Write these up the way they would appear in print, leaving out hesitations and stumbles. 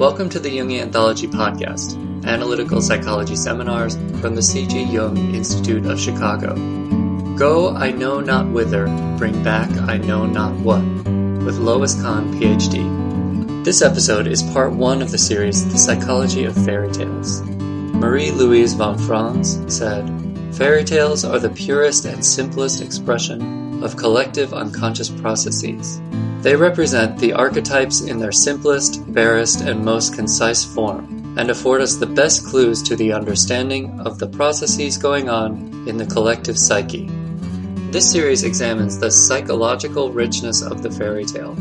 Welcome to the Jungian Anthology Podcast, analytical psychology seminars from the C.G. Jung Institute of Chicago. Go I Know Not Whither, Bring Back I Know Not What, with Lois Khan, Ph.D. This episode is part 1 of the series The Psychology of Fairy Tales. Marie-Louise von Franz said, "Fairy tales are the purest and simplest expression of collective unconscious processes. They represent the archetypes in their simplest, barest, and most concise form, and afford us the best clues to the understanding of the processes going on in the collective psyche." This series examines the psychological richness of the fairy tale.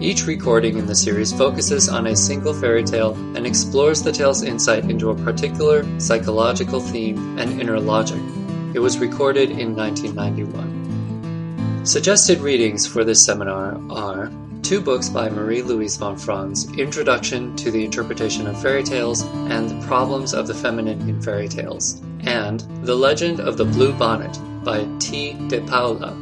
Each recording in the series focuses on a single fairy tale and explores the tale's insight into a particular psychological theme and inner logic. It was recorded in 1991. Suggested readings for this seminar are 2 books by Marie-Louise von Franz, Introduction to the Interpretation of Fairy Tales and The Problems of the Feminine in Fairy Tales, and The Legend of the Blue Bonnet by T. de Paula.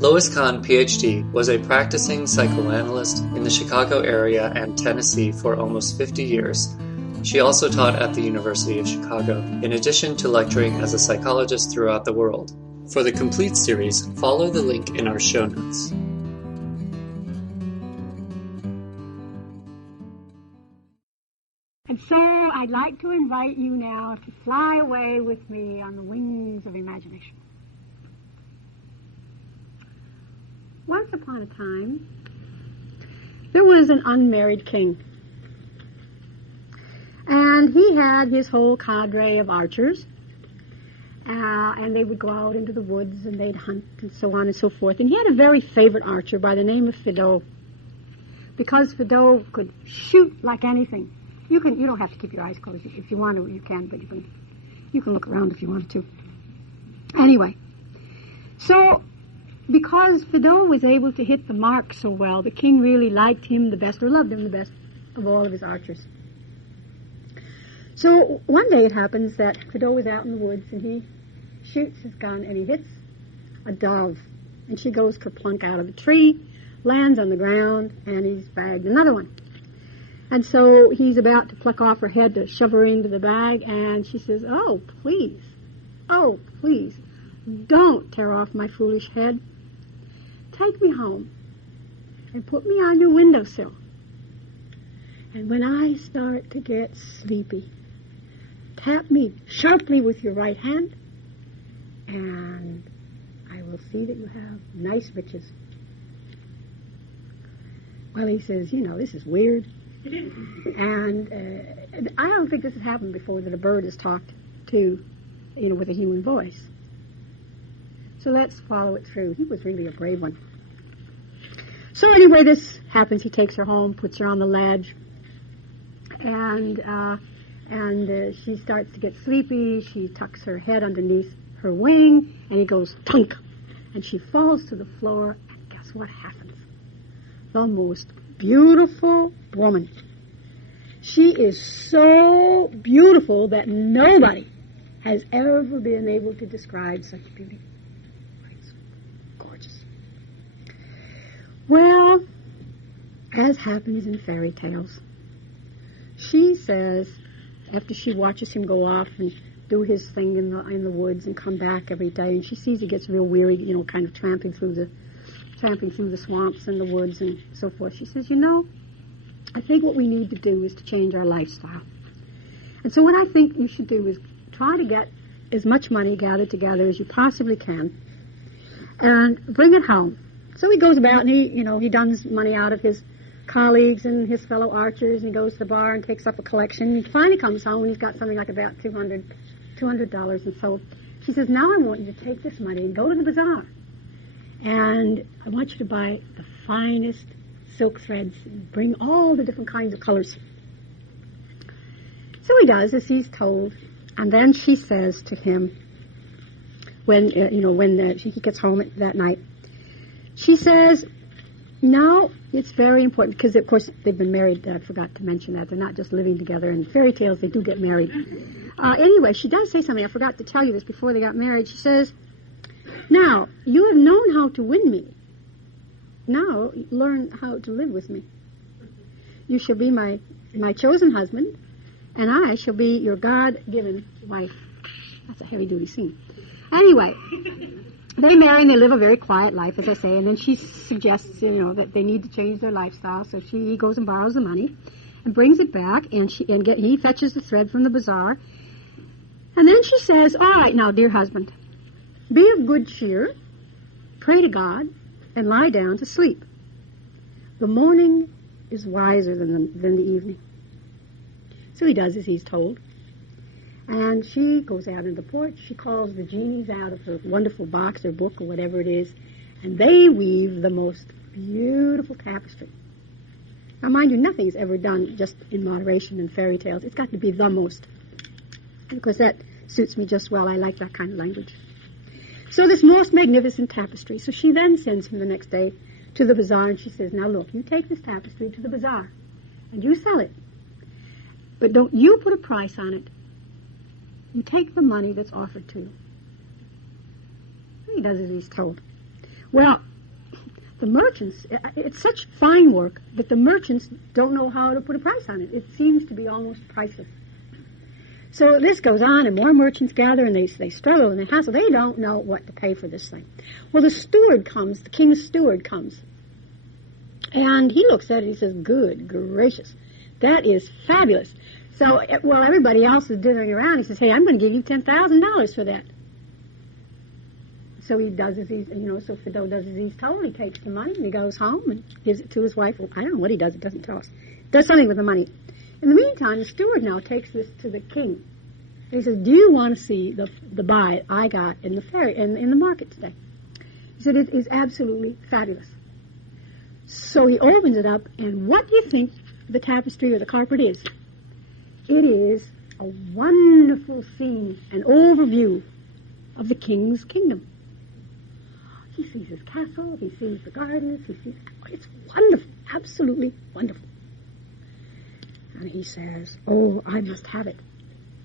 Lois Khan, Ph.D., was a practicing psychoanalyst in the Chicago area and Tennessee for almost 50 years. She also taught at the University of Chicago, in addition to lecturing as a psychologist throughout the world. For the complete series, follow the link in our show notes. And so I'd like to invite you now to fly away with me on the wings of imagination. Once upon a time, there was an unmarried king. And he had his whole cadre of archers. And they would go out into the woods and they'd hunt and so on and so forth. And he had a very favorite archer by the name of Fido. Because Fido could shoot like anything. You don't have to keep your eyes closed. If you want to, you can, but you can look around if you wanted to. Anyway, so because Fido was able to hit the mark so well, the king really liked him the best, or loved him the best of all of his archers. So one day it happens that Fido was out in the woods and he shoots his gun and he hits a dove. And she goes kerplunk out of a tree, lands on the ground, and he's bagged another one. And so he's about to pluck off her head to shove her into the bag, and she says, oh, please, don't tear off my foolish head. Take me home and put me on your windowsill. And when I start to get sleepy, tap me sharply with your right hand, and I will see that you have nice riches. Well, he says, this is weird. And I don't think this has happened before, that a bird is talked to, with a human voice. So let's follow it through. He was really a brave one. So anyway, this happens. He takes her home, puts her on the ledge, and she starts to get sleepy. She tucks her head underneath her wing, and he goes thunk, and she falls to the floor. And guess what happens? The most beautiful woman. She is so beautiful that nobody has ever been able to describe such beauty. It's gorgeous. Well, as happens in fairy tales, she says, after she watches him go off and do his thing in the woods and come back every day, and she sees he gets real weary, kind of tramping through the swamps and the woods and so forth. She says, I think what we need to do is to change our lifestyle. And so what I think you should do is try to get as much money gathered together as you possibly can and bring it home. So he goes about and he duns money out of his colleagues and his fellow archers, and he goes to the bar and takes up a collection. He finally comes home and he's got something like about $200. And so she says, now I want you to take this money and go to the bazaar. And I want you to buy the finest silk threads and bring all the different kinds of colors. So he does as he's told. And then she says to him, when he gets home that night, she says, now it's very important, because of course they've been married. I forgot to mention that. They're not just living together. In fairy tales, they do get married. Anyway, she does say something. I forgot to tell you this before they got married. She says, now, you have known how to win me. Now, learn how to live with me. You shall be my my chosen husband, and I shall be your God-given wife. That's a heavy-duty scene. Anyway, they marry and they live a very quiet life, as I say, and then she suggests, that they need to change their lifestyle, so he goes and borrows the money and brings it back, and he fetches the thread from the bazaar, and then she says, all right, now, dear husband, be of good cheer, pray to God, and lie down to sleep. The morning is wiser than the evening. So he does as he's told. And she goes out into the porch. She calls the genies out of her wonderful box or book or whatever it is, and they weave the most beautiful tapestry. Now, mind you, nothing's ever done just in moderation in fairy tales. It's got to be the most, because that suits me just well. I like that kind of language. So this most magnificent tapestry. So she then sends him the next day to the bazaar, and she says, now look, you take this tapestry to the bazaar, and you sell it. But don't you put a price on it. You take the money that's offered to you. He does as he's told. Well, the merchants, it's such fine work that the merchants don't know how to put a price on it. It seems to be almost priceless. So this goes on, and more merchants gather, and they struggle, and they hassle. They don't know what to pay for this thing. Well, the steward comes, the king's steward comes, and he looks at it, and he says, good gracious, that is fabulous. So while everybody else is dithering around, he says, hey, I'm going to give you $10,000 for that. So he does as he's, so Fido does as he's told. He takes the money, and he goes home and gives it to his wife. Well, I don't know what he does. It doesn't tell us. Does something with the money. In the meantime, the steward now takes this to the king. And he says, do you want to see the buy I got in the in the market today? He said, it is absolutely fabulous. So he opens it up, and what do you think the tapestry or the carpet is? It is a wonderful scene, an overview of the king's kingdom. He sees his castle, he sees the gardens, it's wonderful, absolutely wonderful. And he says, oh, I must have it.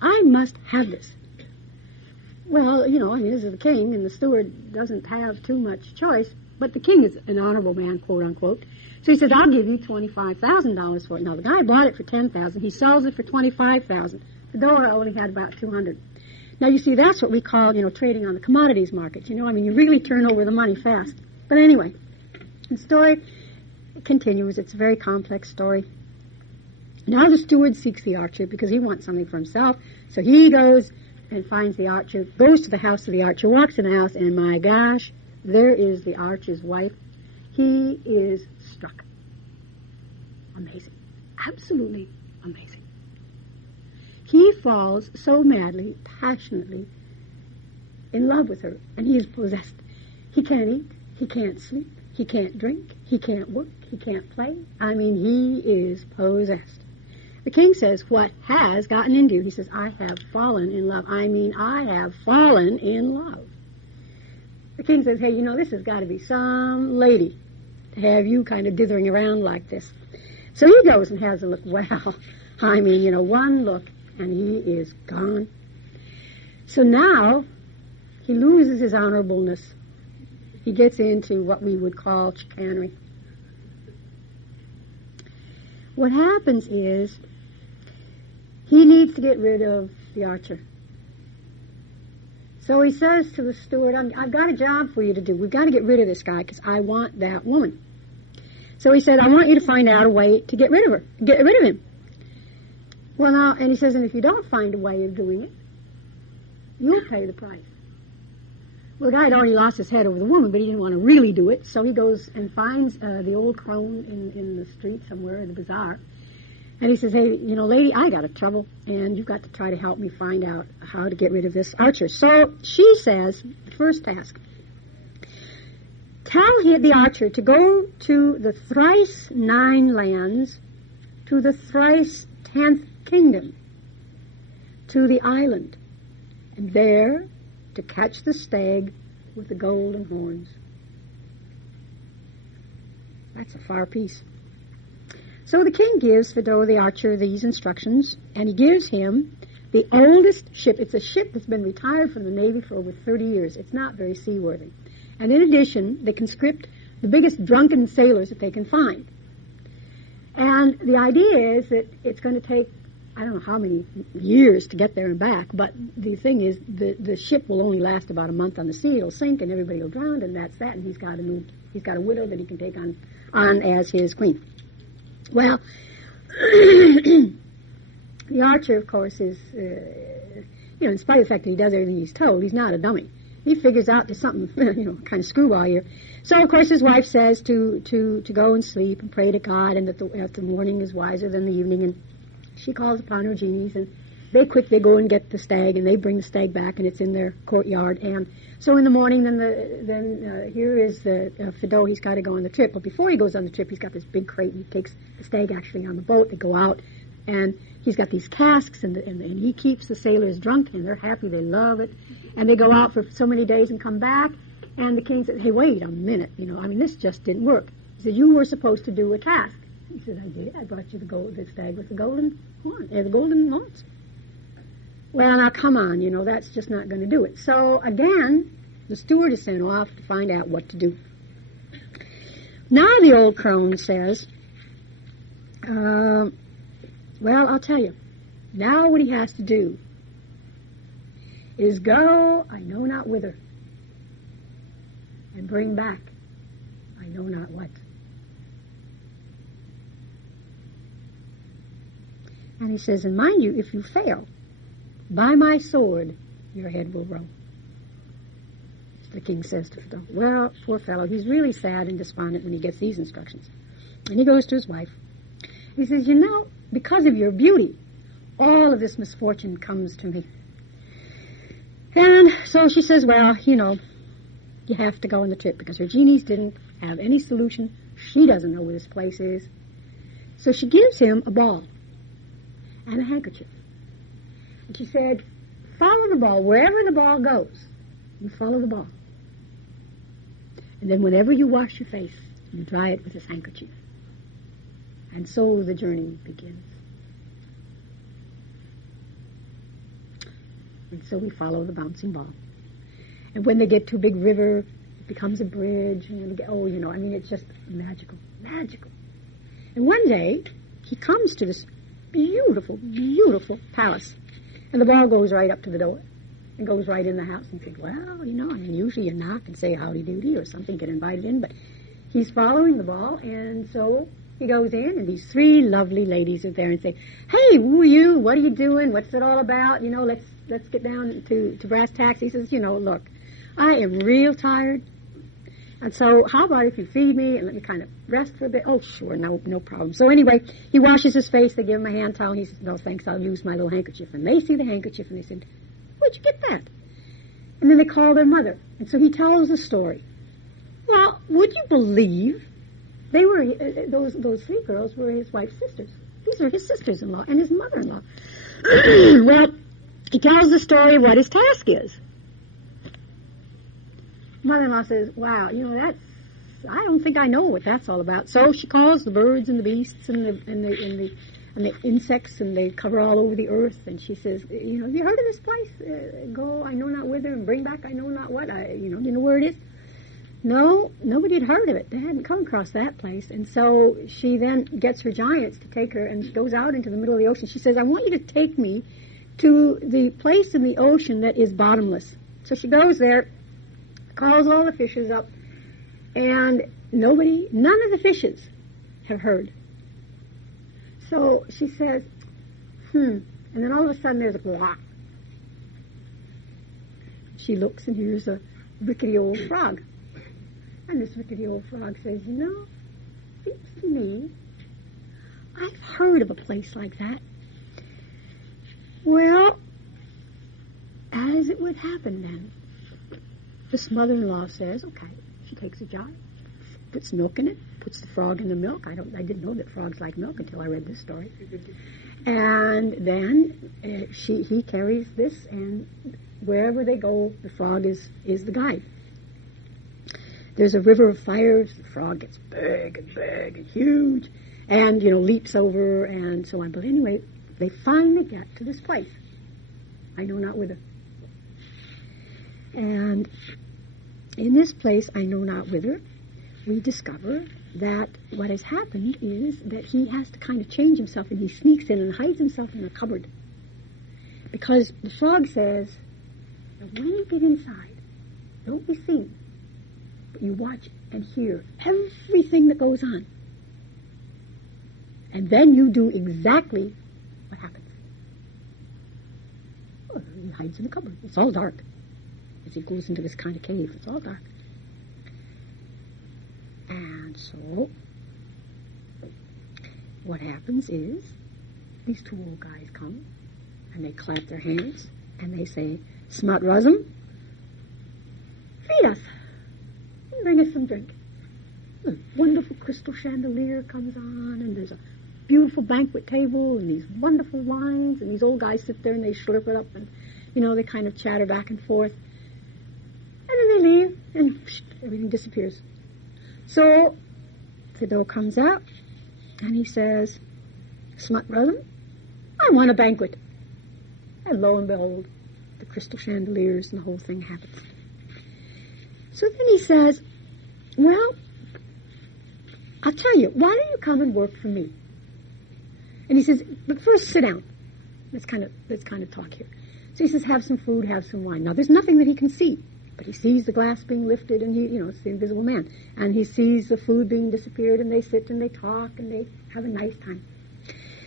I must have this. Well, this is the king, and the steward doesn't have too much choice, but the king is an honorable man, quote unquote. So he says, I'll give you $25,000 for it. Now, the guy bought it for $10,000. He sells it for $25,000. Fedora only had about $200. Now, you see, that's what we call, trading on the commodities market. You really turn over the money fast. But anyway, the story continues. It's a very complex story. Now the steward seeks the archer because he wants something for himself. So he goes and finds the archer, goes to the house of the archer, walks in the house, and my gosh, there is the archer's wife. He is struck. Amazing. Absolutely amazing. He falls so madly, passionately in love with her, and he is possessed. He can't eat, he can't sleep, he can't drink, he can't work, he can't play. He is possessed. The king says, what has gotten into you? He says, I have fallen in love. I have fallen in love. The king says, hey, this has got to be some lady to have you kind of dithering around like this. So he goes and has a look. Well, one look, and he is gone. So now he loses his honorableness. He gets into what we would call chicanery. What happens is he needs to get rid of the archer. So he says to the steward, I've got a job for you to do. We've got to get rid of this guy because I want that woman. So he said, I want you to find out a way to get rid of him. Well, now, and he says, and if you don't find a way of doing it, you'll pay the price. Well, the guy had already lost his head over the woman, but he didn't want to really do it. So he goes and finds the old crone in the street somewhere, in the bazaar. And he says, hey, lady, I got a trouble, and you've got to try to help me find out how to get rid of this archer. So she says, the first task, tell the archer to go to the thrice 9 lands, to the thrice 10th kingdom, to the island, and there to catch the stag with the golden horns. That's a far piece. So the king gives Fido the archer these instructions, and he gives him the oldest ship. It's a ship that's been retired from the Navy for over 30 years. It's not very seaworthy. And in addition, they conscript the biggest drunken sailors that they can find. And the idea is that it's going to take, I don't know how many years to get there and back, but the thing is the ship will only last about a month on the sea. It'll sink and everybody will drown, and that's that. And he's got a widow that he can take on as his queen. Well, the archer, of course, is, in spite of the fact that he does everything he's told, he's not a dummy. He figures out there's something, kind of screwball here. So, of course, his wife says to go and sleep and pray to God, and that the morning is wiser than the evening, and she calls upon her genies, and they go and get the stag, and they bring the stag back, and it's in their courtyard. And so in the morning, then here is the Fido. He's got to go on the trip. But before he goes on the trip, he's got this big crate, and he takes the stag actually on the boat. They go out, and he's got these casks, and he keeps the sailors drunk, and they're happy, they love it. And they go out for so many days and come back, and the king said, hey, wait a minute, this just didn't work. He said, you were supposed to do a task. He said, I did. I brought you the stag with the golden horn, the golden horns. Well, now, come on, that's just not going to do it. So, again, the steward is sent off to find out what to do. Now the old crone says, well, I'll tell you. Now what he has to do is go, I know not whither, and bring back, I know not what. And he says, and mind you, if you fail, by my sword, your head will roll. The king says to Fido, well, poor fellow, he's really sad and despondent when he gets these instructions. And he goes to his wife. He says, because of your beauty, all of this misfortune comes to me. And so she says, well, you have to go on the trip, because her genies didn't have any solution. She doesn't know where this place is. So she gives him a ball and a handkerchief. And she said, follow the ball. Wherever the ball goes, you follow the ball. And then whenever you wash your face, you dry it with this handkerchief. And so the journey begins. And so we follow the bouncing ball. And when they get to a big river, it becomes a bridge. And it's just magical, magical. And one day, he comes to this beautiful, beautiful palace. And the ball goes right up to the door and goes right in the house. And you think, well, usually you knock and say howdy doody or something, get invited in. But he's following the ball, and so he goes in, and these three lovely ladies are there and say, hey, who are you? What are you doing? What's it all about? Let's get down to brass tacks. He says, look, I am real tired. And so how about if you feed me and let me kind of rest for a bit? Oh, sure, no problem. So anyway, he washes his face. They give him a hand towel. He says, no, thanks, I'll use my little handkerchief. And they see the handkerchief, and they said, where'd you get that? And then they call their mother. And so he tells the story. Well, would you believe they were, those three girls were his wife's sisters. These are his sisters-in-law and his mother-in-law. Well, he tells the story of what his task is. Mother-in-law says, wow, I don't think I know what that's all about. So she calls the birds and the beasts and the insects, and they cover all over the earth. And she says, have you heard of this place? Go, I know not whither, and bring back, I know not what. Do you know where it is? No, nobody had heard of it. They hadn't come across that place. And so she then gets her giants to take her, and she goes out into the middle of the ocean. She says, I want you to take me to the place in the ocean that is bottomless. So she goes there, calls all the fishes up, and none of the fishes have heard. So she says, and then all of a sudden there's a quack. She looks, and here's a rickety old frog. And this rickety old frog says, seems to me, I've heard of a place like that. Well, as it would happen then, this mother-in-law says, okay, she takes a jar, puts milk in it, puts the frog in the milk. I didn't know that frogs like milk until I read this story. And then he carries this, and wherever they go, the frog is the guide. There's a river of fires. The frog gets big and huge, and leaps over and so on. But anyway, they finally get to this place. I know not whither. And in this place, I know not whither, we discover that what has happened is that he has to kind of change himself, and he sneaks in and hides himself in a cupboard. Because the frog says, that when you get inside, don't be seen, but you watch and hear everything that goes on. And then you do exactly what happens. Well, he hides in the cupboard. It's all dark. As he goes into this kind of cave, it's all dark. And so, what happens is, these two old guys come, and they clap their hands, and they say, Smut Razum, feed us, and bring us some drink. A wonderful crystal chandelier comes on, and there's a beautiful banquet table, and these wonderful wines, and these old guys sit there, and they slurp it up, and, they kind of chatter back and forth. And then they leave, and everything disappears. So, Thibault comes out, and he says, Smut Razum, I want a banquet. And lo and behold, the crystal chandeliers and the whole thing happens. So then he says, well, I'll tell you, why don't you come and work for me? And he says, but first sit down. Let's kind of talk here. So he says, have some food, have some wine. Now, there's nothing that he can see. But he sees the glass being lifted, and it's the invisible man. And he sees the food being disappeared, and they sit and they talk, and they have a nice time.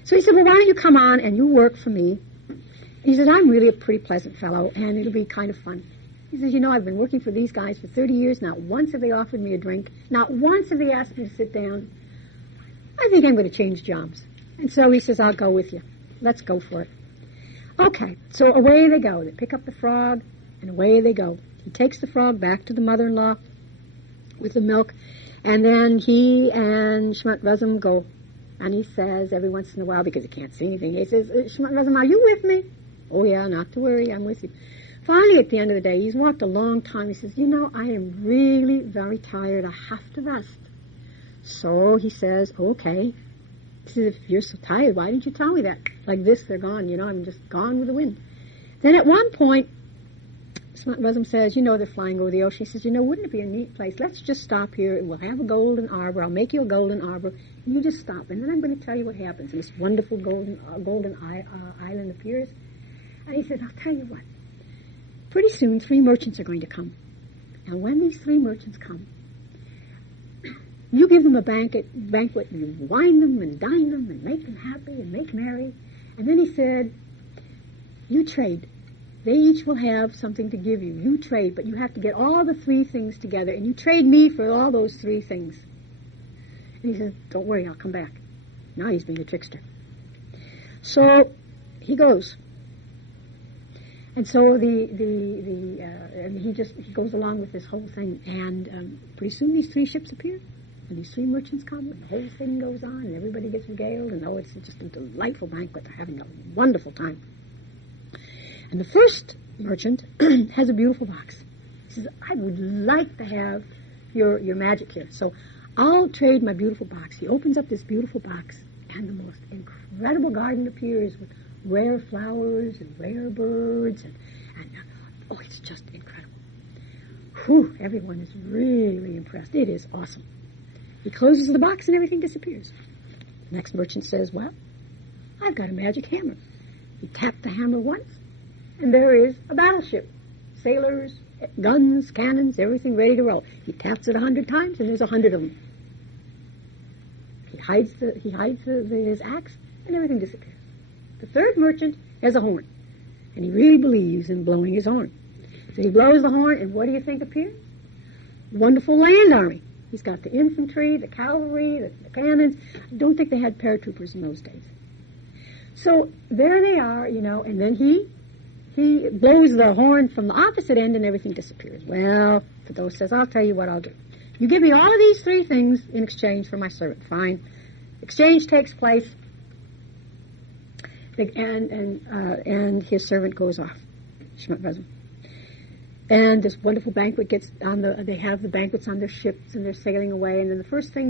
So he said, well, why don't you come on and you work for me? And he said, I'm really a pretty pleasant fellow, and it'll be kind of fun. He says, I've been working for these guys for 30 years. Not once have they offered me a drink. Not once have they asked me to sit down. I think I'm going to change jobs. And so he says, I'll go with you. Let's go for it. Okay, so away they go. They pick up the frog, and away they go. He takes the frog back to the mother-in-law with the milk, and then he and Shmut Razum go. And he says every once in a while, because he can't see anything, he says, Shmut Razum, are you with me? Oh, yeah, not to worry, I'm with you. Finally, at the end of the day, he's walked a long time. He says, I am really very tired. I have to rest. So he says, okay. He says, if you're so tired, why didn't you tell me that? Like this, they're gone, I'm just gone with the wind. Then at one point, Smut Razum says, they're flying over the ocean. He says, wouldn't it be a neat place? Let's just stop here, and we'll have a golden arbor. I'll make you a golden arbor, and you just stop. And then I'm going to tell you what happens. And this wonderful golden island appears. And he says, I'll tell you what. Pretty soon, 3 merchants are going to come. And when these 3 merchants come, you give them a banquet, and you wine them and dine them and make them happy and make merry. And then he said, you trade. They each will have something to give you. You trade, but you have to get all the 3 things together, and you trade me for all those 3 things. And he says, don't worry, I'll come back. Now he's being a trickster. So he goes. And so and he goes along with this whole thing, and pretty soon these 3 ships appear, and these 3 merchants come, and the whole thing goes on, and everybody gets regaled, and it's just a delightful banquet. They're having a wonderful time. And the first merchant has a beautiful box. He says, I would like to have your magic here, so I'll trade my beautiful box. He opens up this beautiful box, and the most incredible garden appears with rare flowers and rare birds, and it's just incredible. Whew, everyone is really impressed. It is awesome. He closes the box, and everything disappears. The next merchant says, well, I've got a magic hammer. He tapped the hammer once, and there is a battleship. Sailors, guns, cannons, everything ready to roll. He taps it 100 times, and there's 100 of them. He hides his axe, and everything disappears. The third merchant has a horn, and he really believes in blowing his horn. So he blows the horn, and what do you think appears? Wonderful land army. He's got the infantry, the cavalry, the cannons. I don't think they had paratroopers in those days. So there they are, and then he blows the horn from the opposite end, and everything disappears. Well, Thibault says, I'll tell you what I'll do. You give me all of these 3 things in exchange for my servant. Fine. Exchange takes place. And his servant goes off, Shmut Razum. And this wonderful banquet they have the banquets on their ships, and they're sailing away, and then the first thing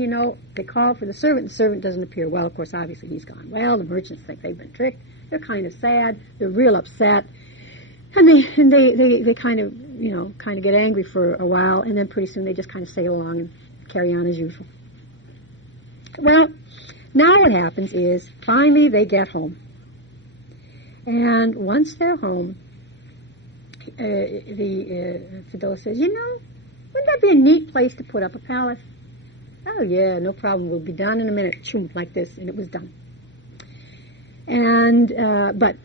they call for the servant doesn't appear. Well, of course, obviously he's gone. Well, the merchants think they've been tricked. They're kind of sad. They're real upset. And they kind of get angry for a while, and then pretty soon they just kind of sail along and carry on as usual. Well, now what happens is, finally they get home. And once they're home, Fedora says, wouldn't that be a neat place to put up a palace? Oh, yeah, no problem. We'll be done in a minute. Choom, like this. And it was done. And, but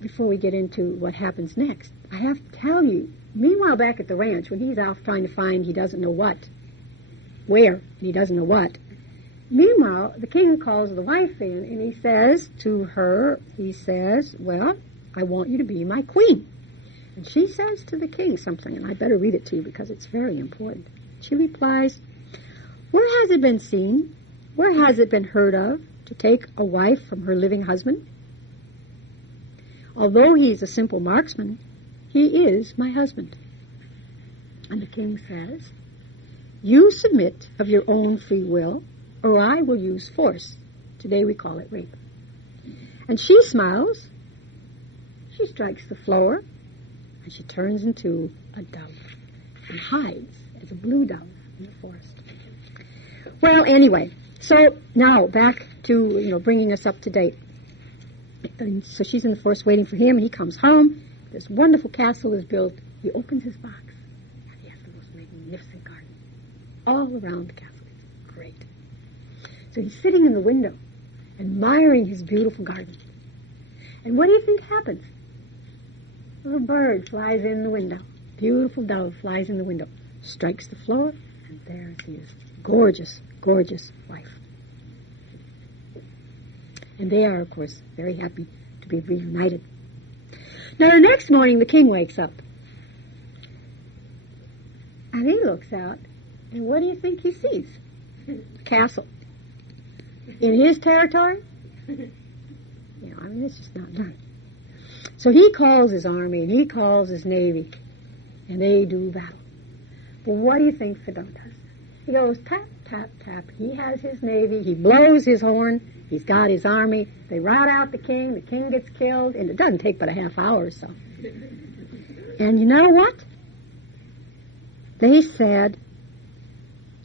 before we get into what happens next, I have to tell you, meanwhile back at the ranch, when he's out trying to find he doesn't know what, where, and he doesn't know what, meanwhile, the king calls the wife in, and he says to her, well, I want you to be my queen. And she says to the king something, and I better read it to you because it's very important. She replies, where has it been seen? Where has it been heard of to take a wife from her living husband? Although he is a simple marksman, he is my husband. And the king says, you submit of your own free will, or I will use force. Today we call it rape. And she smiles, she strikes the floor, and she turns into a dove and hides as a blue dove in the forest. Well, anyway, so now back to, bringing us up to date. And so she's in the forest waiting for him. He comes home. This wonderful castle is built. He opens his box, and he has the most magnificent garden all around the castle. It's great. So he's sitting in the window, admiring his beautiful garden. And what do you think happens? A little bird flies in the window. Beautiful dove flies in the window, strikes the floor, and there is his gorgeous, gorgeous wife. And they are, of course, very happy to be reunited. Now, the next morning, the king wakes up. And he looks out, and what do you think he sees? A castle. In his territory? It's just not done. So he calls his army, and he calls his navy, and they do battle. But what do you think Fedora does? He goes tap, tap, tap. He has his navy. He blows his horn. He's got his army. They rout out the king. The king gets killed, and it doesn't take but a half hour or so. And you know what? They said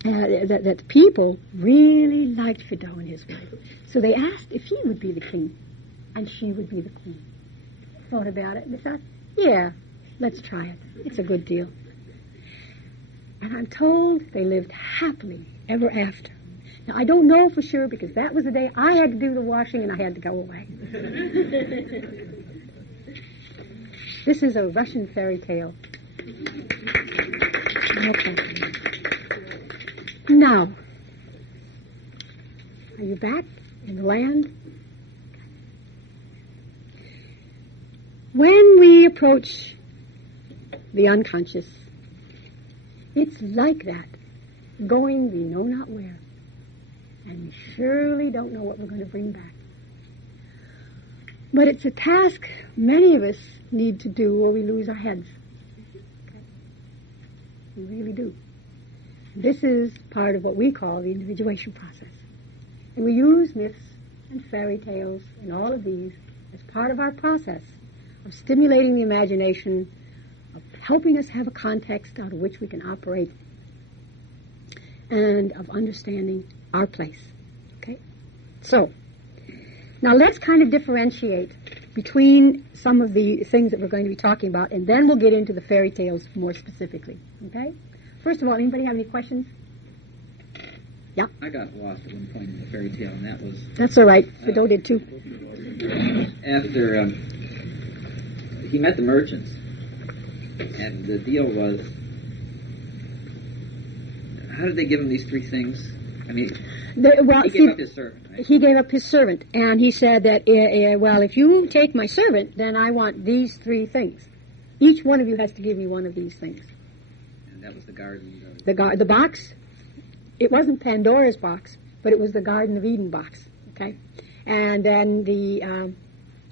that the people really liked Fedora and his wife. So they asked if he would be the king, and she would be the queen. Thought about it, and they thought, yeah, let's try it. It's a good deal. And I'm told they lived happily ever after. Now, I don't know for sure because that was the day I had to do the washing and I had to go away. This is a Russian fairy tale. Okay. Now, are you back in the land? When we approach the unconscious, it's like that, going we know not where, and we surely don't know what we're going to bring back. But it's a task many of us need to do or we lose our heads. Okay? We really do. This is part of what we call the individuation process. And we use myths and fairy tales and all of these as part of our process of stimulating the imagination, of helping us have a context out of which we can operate, and of understanding our place. Okay? So, now let's kind of differentiate between some of the things that we're going to be talking about, and then we'll get into the fairy tales more specifically. Okay? First of all, anybody have any questions? Yeah? I got lost at one point in the fairy tale, and that was... That's all right. Fedora did too. After he met the merchants, and the deal was, how did they give him these three things? I mean, he gave up his servant, right? He gave up his servant, and he said that, well, if you take my servant, then I want these three things. Each one of you has to give me one of these things. And that was the garden. The box, it wasn't Pandora's box, but it was the Garden of Eden box, okay? And then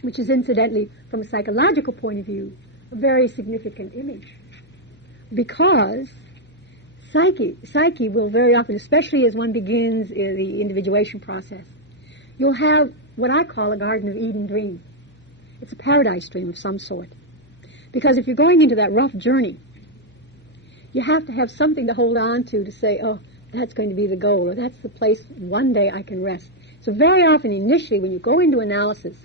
which is incidentally, from a psychological point of view, a very significant image. Because psyche will very often, especially as one begins the individuation process, you'll have what I call a Garden of Eden dream. It's a paradise dream of some sort. Because if you're going into that rough journey, you have to have something to hold on to say, oh, That's going to be the goal, or that's the place one day I can rest. So very often, initially, when you go into analysis,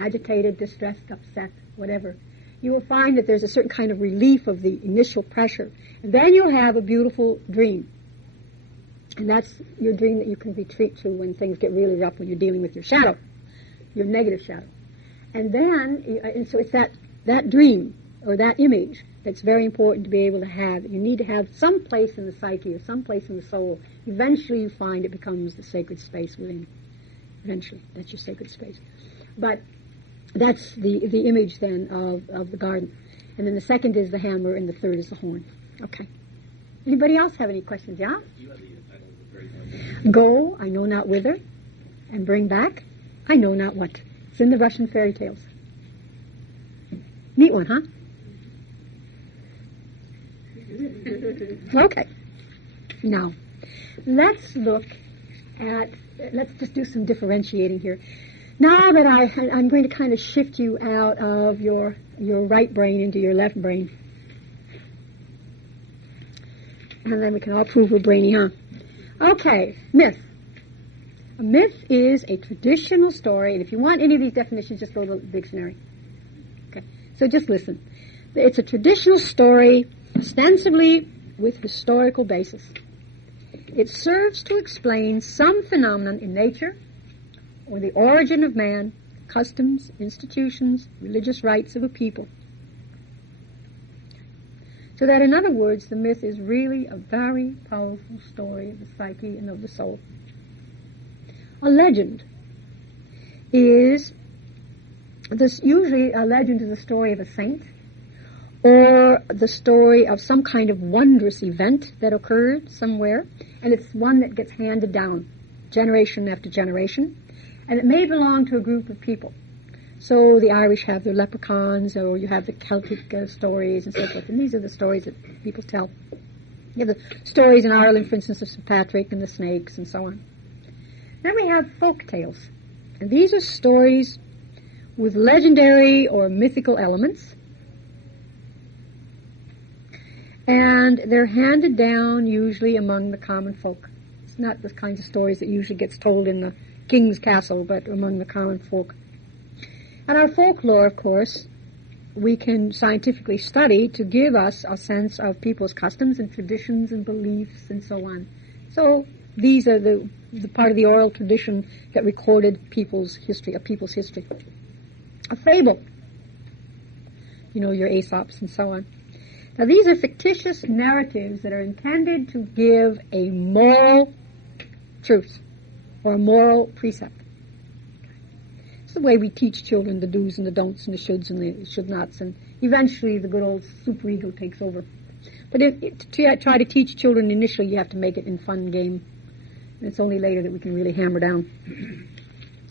agitated, distressed, upset, whatever, you will find that there's a certain kind of relief of the initial pressure. And then you'll have a beautiful dream. And that's your dream that you can retreat to when things get really rough, when you're dealing with your shadow, your negative shadow. And then, and so it's that dream, or that image, that's very important to be able to have. You need to have some place in the psyche, or some place in the soul. Eventually you find it becomes the sacred space within. Eventually, that's your sacred space. But that's the image then of the garden. And then the second is the hammer, and the third is the horn. Okay. Anybody else have any questions? Yeah? Go, I know not whither, and bring back, I know not what. It's in the Russian fairy tales. Neat one, huh? Okay. Now, let's just do some differentiating here. Now that I'm going to kind of shift you out of your right brain into your left brain. And then we can all prove we're brainy, huh? Okay, myth. A myth is a traditional story, and if you want any of these definitions, just go to the dictionary. Okay, so just listen. It's a traditional story, ostensibly with historical basis. It serves to explain some phenomenon in nature, or the origin of man, customs, institutions, religious rites of a people. So that, in other words, the myth is really a very powerful story of the psyche and of the soul. A legend is, usually a legend is a story of a saint, or the story of some kind of wondrous event that occurred somewhere, and it's one that gets handed down generation after generation, and it may belong to a group of people. So the Irish have their leprechauns, or you have the Celtic stories and so forth, and these are the stories that people tell. You have the stories in Ireland, for instance, of St. Patrick and the snakes and so on. Then we have folk tales, and these are stories with legendary or mythical elements, and they're handed down usually among the common folk. It's not the kinds of stories that usually gets told in the king's castle, but among the common folk. And our folklore, of course, we can scientifically study to give us a sense of people's customs and traditions and beliefs and so on. So these are the part of the oral tradition that recorded people's history, a people's history. A fable, your Aesops and so on. Now these are fictitious narratives that are intended to give a moral truth or a moral precept. It's the way we teach children the do's and the don'ts and the shoulds and the should-nots, and eventually the good old super-ego takes over. But to try to teach children initially, you have to make it in fun game. And it's only later that we can really hammer down.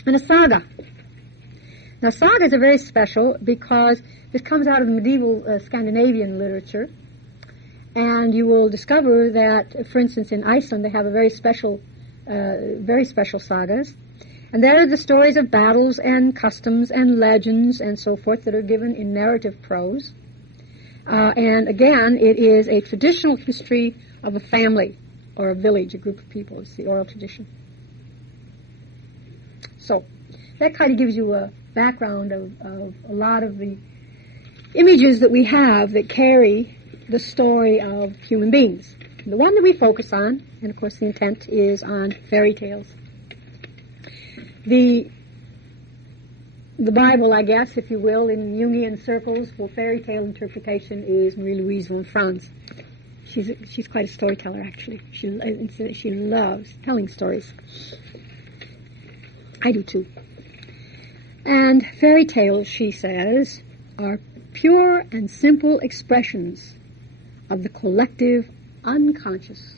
And a saga. Now, sagas are very special because this comes out of the medieval Scandinavian literature. And you will discover that, for instance, in Iceland, they have a very special sagas. And there are the stories of battles and customs and legends and so forth that are given in narrative prose. And again, it is a traditional history of a family or a village, a group of people. It's the oral tradition. So that kind of gives you a background of a lot of the images that we have that carry the story of human beings. And the one that we focus on, and of course the intent is on fairy tales. The Bible, I guess, if you will, in Jungian circles for fairy tale interpretation is Marie-Louise von Franz. She's quite a storyteller, actually. She loves telling stories. I do too. And fairy tales, she says, are pure and simple expressions of the collective unconscious.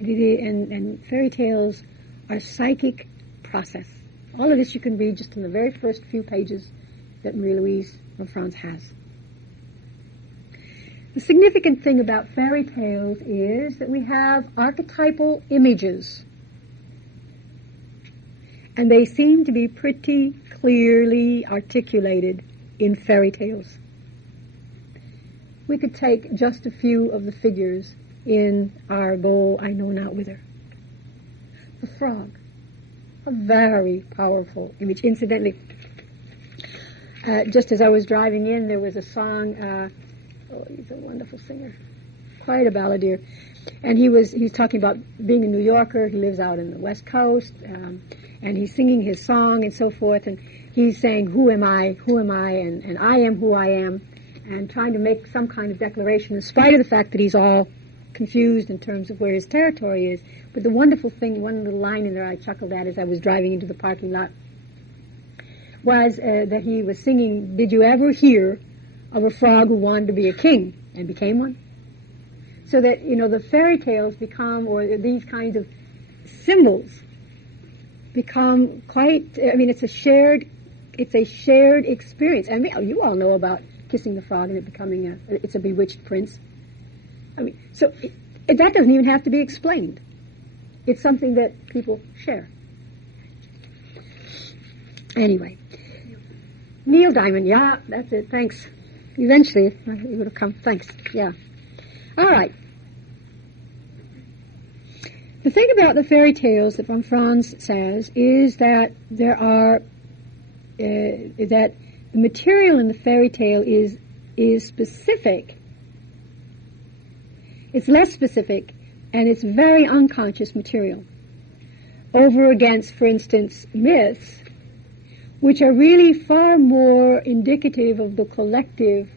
And fairy tales are psychic process. All of this you can read just in the very first few pages that Marie-Louise von Franz has. The significant thing about fairy tales is that we have archetypal images. And they seem to be pretty clearly articulated in fairy tales. we could take just a few of the figures in our Go, I Know Not Whither. The frog, a very powerful image. Incidentally, just as I was driving in, there was a song, he's a wonderful singer, quite a balladeer, and he's talking about being a New Yorker. He lives out in the West Coast, and he's singing his song and so forth, and he's saying, who am I, and I am who I am, and trying to make some kind of declaration in spite of the fact that he's all confused in terms of where his territory is. But the wonderful thing, one little line in there I chuckled at as I was driving into the parking lot, was that he was singing, did you ever hear of a frog who wanted to be a king and became one? So that, the fairy tales become, or these kinds of symbols become quite, it's a shared experience. I mean, you all know about kissing the frog and it becoming it's a bewitched prince. So that doesn't even have to be explained. It's something that people share. Anyway, Neil Diamond, yeah, that's it, thanks. Eventually, it would have come, thanks, yeah. All right. The thing about the fairy tales that von Franz says is that there are, that the material in the fairy tale is specific. It's less specific, and it's very unconscious material. Over against, for instance, myths, which are really far more indicative of the collective.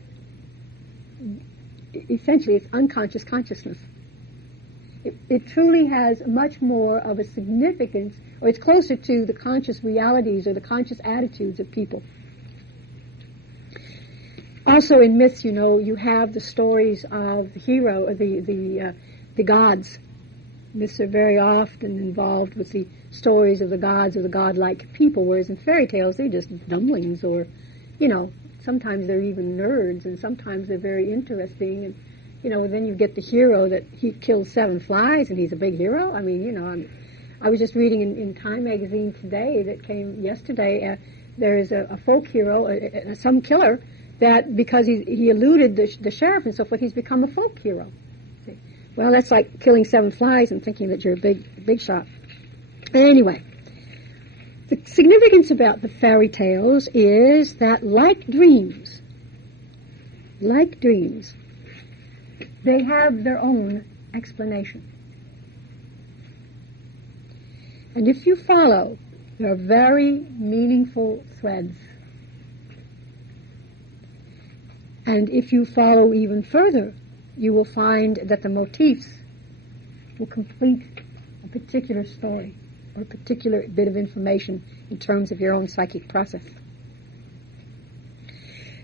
Essentially, it's unconscious consciousness. It truly has much more of a significance, or it's closer to the conscious realities or the conscious attitudes of people. Also in myths, you have the stories of the hero, or the gods. Myths are very often involved with the stories of the gods or the godlike people, whereas in fairy tales they're just dumplings, or, sometimes they're even nerds, and sometimes they're very interesting, and, then you get the hero that he kills 7 flies and he's a big hero. I was just reading in Time magazine today that came yesterday, there is a folk hero, some killer, that because he eluded the sheriff and so forth, he's become a folk hero. See? Well, that's like killing 7 flies and thinking that you're a big shot. Anyway, the significance about the fairy tales is that, like dreams, they have their own explanation. And if you follow, there are very meaningful threads. And if you follow even further, you will find that the motifs will complete a particular story or a particular bit of information in terms of your own psychic process.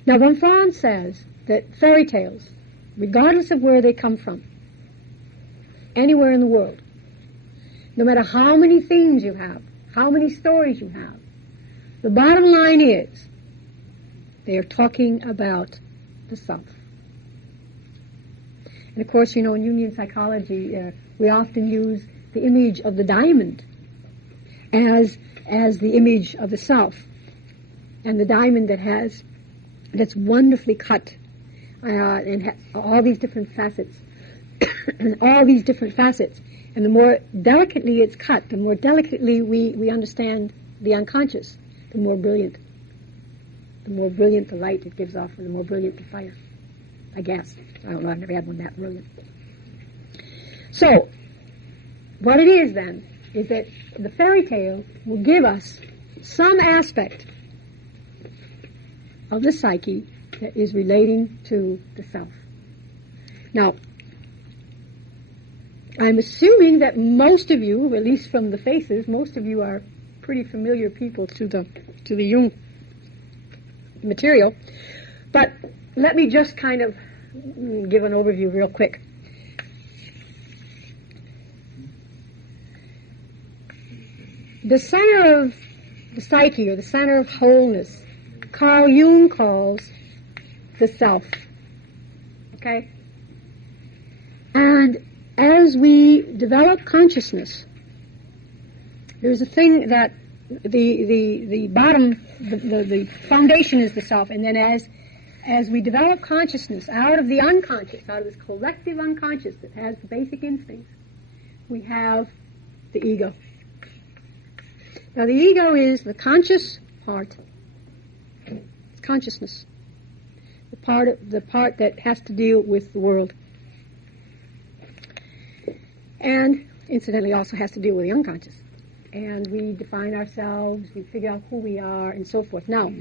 Now, von Franz says that fairy tales, regardless of where they come from, anywhere in the world, no matter how many themes you have, how many stories you have, the bottom line is they are talking about the self. And of course, in Jungian psychology, we often use the image of the diamond as the image of the self, and the diamond that's wonderfully cut and has all these different facets, and the more delicately it's cut, the more delicately we understand the unconscious, the more brilliant the light it gives off, and the more brilliant the fire, I guess. I don't know, I've never had one that brilliant. So, what it is then, is that the fairy tale will give us some aspect of the psyche that is relating to the self. Now, I'm assuming that most of you, at least from the faces, most of you are pretty familiar people to the Jung material. But let me just kind of give an overview real quick. The center of the psyche, or the center of wholeness, Carl Jung calls the self. Okay? And as we develop consciousness, there's a thing that the bottom, the foundation is the self, and then as we develop consciousness out of the unconscious, out of this collective unconscious that has the basic instincts, we have the ego. Now the ego is the conscious part. It's consciousness. The part that has to deal with the world. And incidentally also has to deal with the unconscious. And we define ourselves, we figure out who we are, and so forth. Now,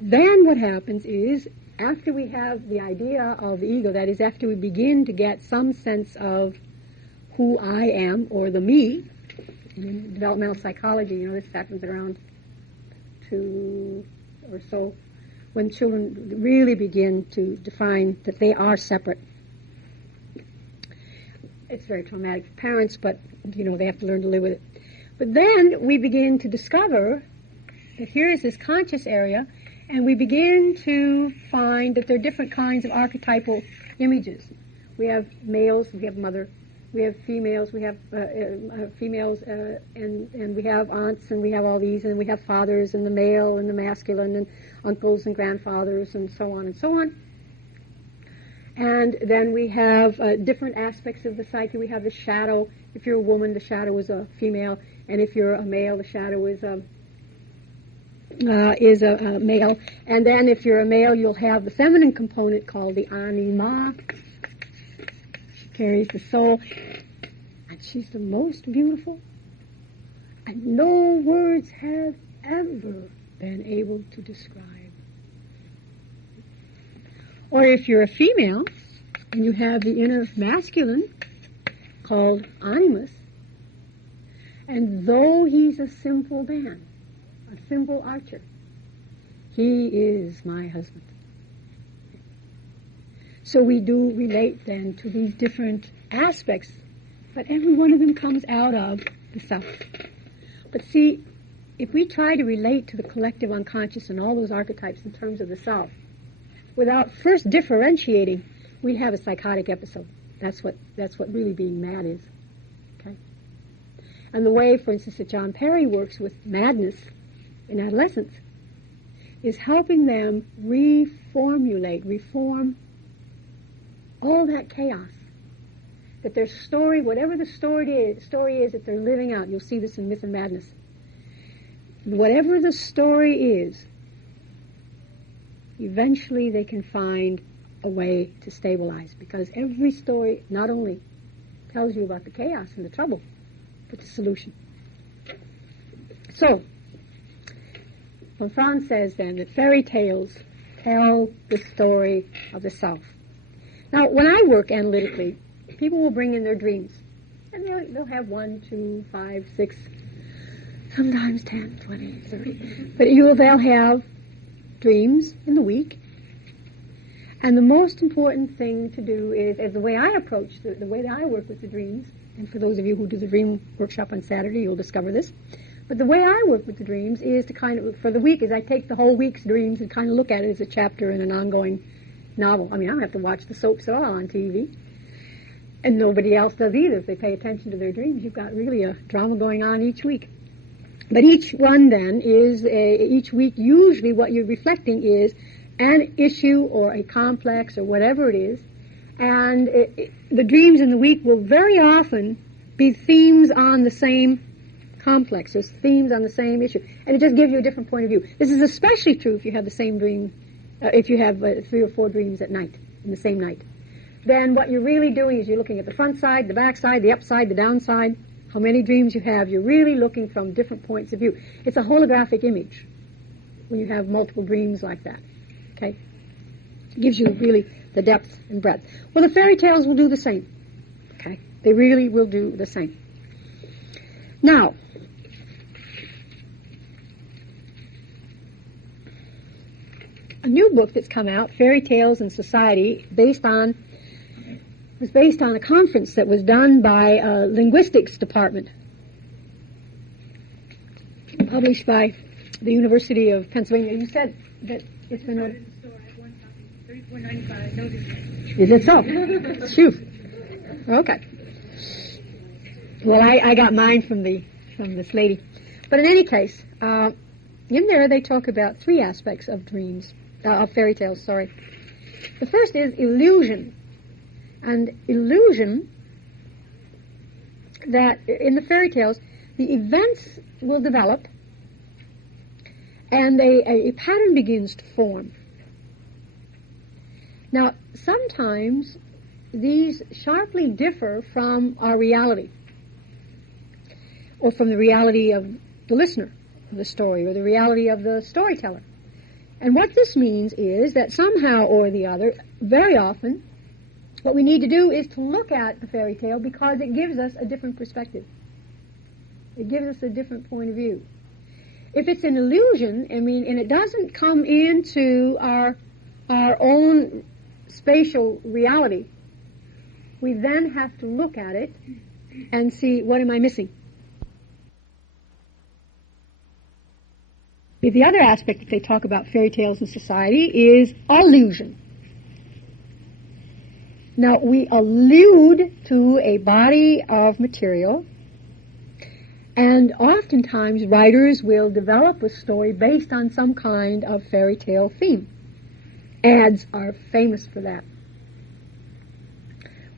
then what happens is, after we have the idea of the ego, that is, after we begin to get some sense of who I am, or the me, in developmental psychology, this happens around 2 or so, when children really begin to define that they are separate. It's very traumatic for parents, but, they have to learn to live with it. But then we begin to discover that here is this conscious area, and we begin to find that there are different kinds of archetypal images. We have males, we have mother, we have females, we have and we have aunts, and we have all these, and we have fathers, and the male, and the masculine, and uncles and grandfathers, and so on and so on. And then we have different aspects of the psyche. We have the shadow. If you're a woman, the shadow is a female, and if you're a male, the shadow is a male. And then if you're a male, you'll have the feminine component called the anima. She carries the soul, and she's the most beautiful, and no words have ever been able to describe. Or if you're a female, and you have the inner masculine, called animus, and though he's a simple man, a simple archer, he is my husband. So we do relate then to these different aspects, but every one of them comes out of the self. But see, if we try to relate to the collective unconscious and all those archetypes in terms of the self, without first differentiating, we have a psychotic episode. That's what really being mad is. Okay? And the way, for instance, that John Perry works with madness in adolescents is helping them reform all that chaos. That their story, whatever the story is that they're living out, you'll see this in Myth and Madness. Whatever the story is, eventually they can find a way to stabilize, because every story not only tells you about the chaos and the trouble, but the solution. So, von Franz says then that fairy tales tell the story of the self. Now, when I work analytically, people will bring in their dreams, and they'll have 1, 2, 5, 6, sometimes 10, 20, 30, but they'll have dreams in the week. And the most important thing to do is the way I approach, the way that I work with the dreams, and for those of you who do the dream workshop on Saturday, you'll discover this. But the way I work with the dreams is to kind of, for the week, is I take the whole week's dreams and kind of look at it as a chapter in an ongoing novel. I mean, I don't have to watch the soaps at all on TV. And nobody else does either. If they pay attention to their dreams, you've got really a drama going on each week. But each one then is, each week, usually what you're reflecting is an issue or a complex or whatever it is. And the dreams in the week will very often be themes on the same complex, or themes on the same issue. And it just gives you a different point of view. This is especially true if you have the same dream, if you have 3 or 4 dreams at night, in the same night. Then what you're really doing is you're looking at the front side, the back side, the upside, the downside, how many dreams you have. You're really looking from different points of view. It's a holographic image when you have multiple dreams like that. Okay? It gives you really the depth and breadth. Well, the fairy tales will do the same. Okay? They really will do the same. Now, a new book that's come out, Fairy Tales in Society, was based on a conference that was done by a linguistics department, published by the University of Pennsylvania. You said that it's been on. Is it so? Phew. Okay. Well, I got mine from this lady. But in any case, in there they talk about 3 aspects of dreams, of fairy tales. Sorry. The first is illusion. And illusion, that in the fairy tales, the events will develop and a pattern begins to form. Now, sometimes these sharply differ from our reality, or from the reality of the listener of the story, or the reality of the storyteller. And what this means is that somehow or the other, very often, what we need to do is to look at the fairy tale because it gives us a different perspective. It gives us a different point of view. If it's an illusion, and it doesn't come into our own spatial reality, we then have to look at it and see, what am I missing? The other aspect that they talk about fairy tales in society is allusion. Now, we allude to a body of material, and oftentimes writers will develop a story based on some kind of fairy tale theme. Ads are famous for that.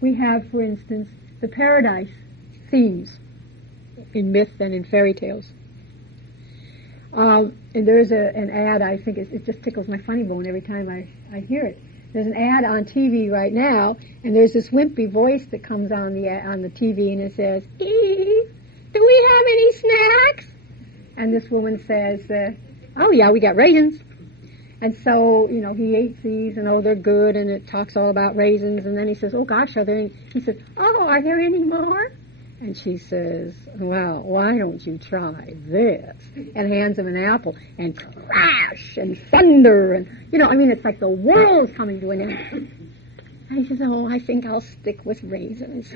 We have, for instance, the paradise themes in myth and in fairy tales. And there's an ad, I think it just tickles my funny bone every time I hear it. There's an ad on TV right now, and there's this wimpy voice that comes on the TV, and it says, "Eve, do we have any snacks?" And this woman says, "Oh yeah, we got raisins." And so, he ate these, and they're good, and it talks all about raisins, and then he says, "Oh gosh, are there any?" He says, "Oh, are there any more?" And she says, "Well, why don't you try this?" And hands him an apple, and crash, and thunder, and, it's like the world's coming to an end. And he says, "Oh, I think I'll stick with raisins."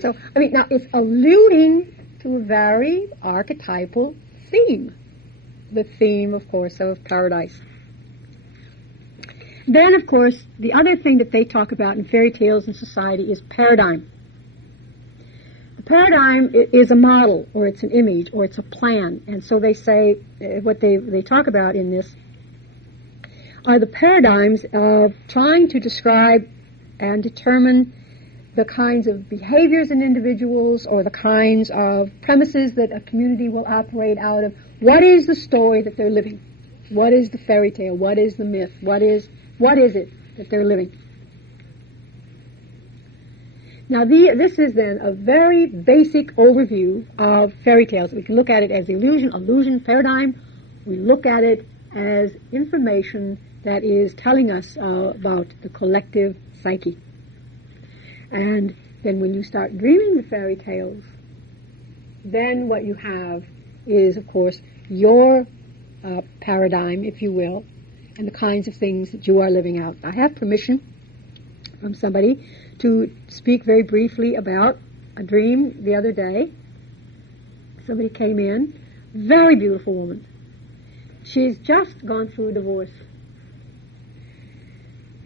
So, now it's alluding to a very archetypal theme. The theme, of course, of paradise. Then, of course, the other thing that they talk about in fairy tales and society is paradigm. A paradigm is a model, or it's an image, or it's a plan. And so they say, what they talk about in this are the paradigms of trying to describe and determine the kinds of behaviors in individuals, or the kinds of premises that a community will operate out of. What is the story that they're living? What is the fairy tale? What is the myth? What is it that they're living? Now, this is then a very basic overview of fairy tales. We can look at it as illusion, paradigm. We look at it as information that is telling us about the collective psyche. And then when you start dreaming the fairy tales, then what you have is, of course, your paradigm, if you will, and the kinds of things that you are living out. I have permission from somebody to speak very briefly about a dream the other day. Somebody came in, very beautiful woman. She's just gone through a divorce.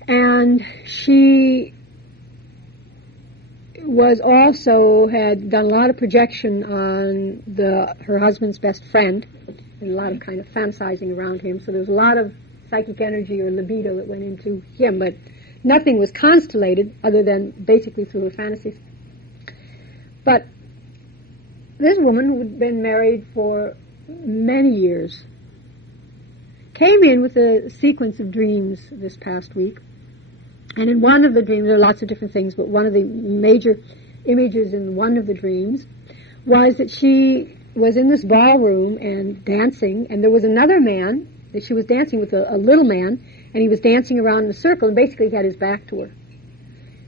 And she had done a lot of projection on her husband's best friend, and a lot of kind of fantasizing around him. So there was a lot of psychic energy or libido that went into him, but nothing was constellated other than basically through her fantasies. But this woman, who had been married for many years, came in with a sequence of dreams this past week. And in one of the dreams, there are lots of different things, but one of the major images in one of the dreams was that she was in this ballroom and dancing, and there was another man that she was dancing with, a little man, and he was dancing around in a circle, and basically he had his back to her.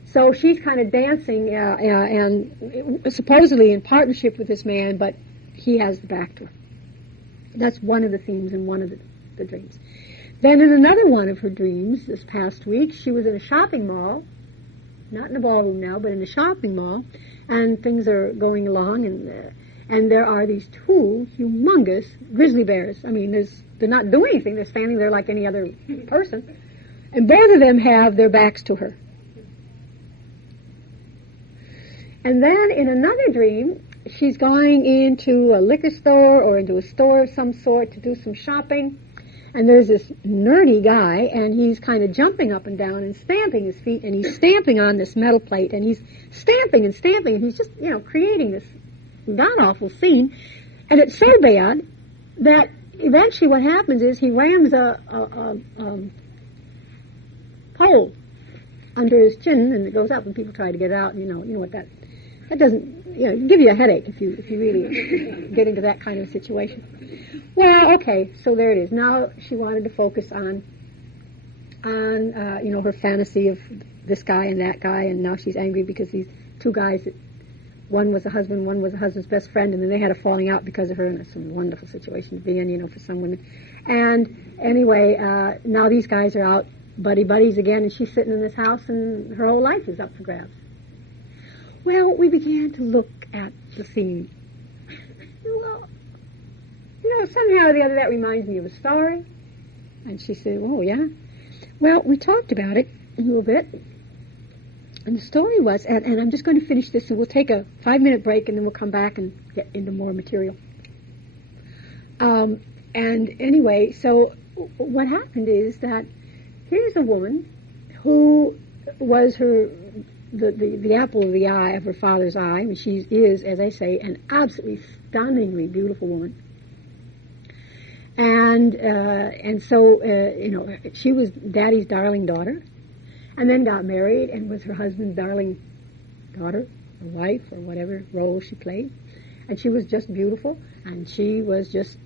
So she's kind of dancing, and supposedly in partnership with this man, but he has the back to her. That's one of the themes in one of the dreams. Then in another one of her dreams this past week, she was in a shopping mall, not in a ballroom now, but in a shopping mall, and things are going along, and there are these two humongous grizzly bears. They're not doing anything. They're standing there like any other person. And both of them have their backs to her. And then in another dream, she's going into a liquor store or into a store of some sort to do some shopping. And there's this nerdy guy, and he's kind of jumping up and down and stamping his feet, and he's stamping on this metal plate, and he's stamping and stamping, and he's just, creating this god-awful scene. And it's so bad that eventually what happens is he rams a pole under his chin, and it goes up, and people try to get it out, and you know what that doesn't, give you a headache if you really get into that kind of situation. Well, okay, so there it is. Now she wanted to focus on her fantasy of this guy and that guy, and now she's angry because these two guys, one was a husband, one was a husband's best friend, and then they had a falling out because of her, and it's a wonderful situation to be in, for some women. And anyway, now these guys are out buddies again, and she's sitting in this house, and her whole life is up for grabs. Well, we began to look at the scene. Well, somehow or the other that reminds me of a story. And she said, oh, yeah? Well, we talked about it a little bit. And the story was, and I'm just going to finish this, and we'll take a 5-minute break, and then we'll come back and get into more material. And anyway, so what happened is that here's a woman who was the apple of the eye of her father's eye. And she is, as I say, an absolutely stunningly beautiful woman. And so she was Daddy's darling daughter, and then got married and was her husband's darling daughter, or wife, or whatever role she played. And she was just beautiful, and she was just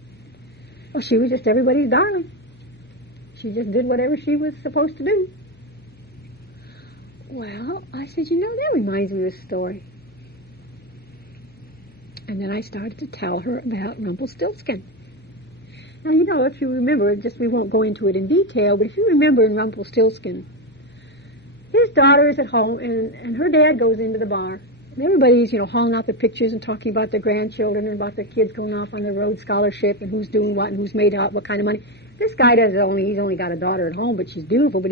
everybody's darling. She just did whatever she was supposed to do. Well, I said, that reminds me of a story. And then I started to tell her about Rumpelstiltskin. Now, if you remember, we won't go into it in detail, but if you remember in Rumpelstiltskin, his daughter is at home, and her dad goes into the bar. And everybody's, hauling out their pictures and talking about their grandchildren and about their kids going off on their Rhodes Scholarship and who's doing what and who's made out what kind of money. This guy he's only got a daughter at home, but she's beautiful,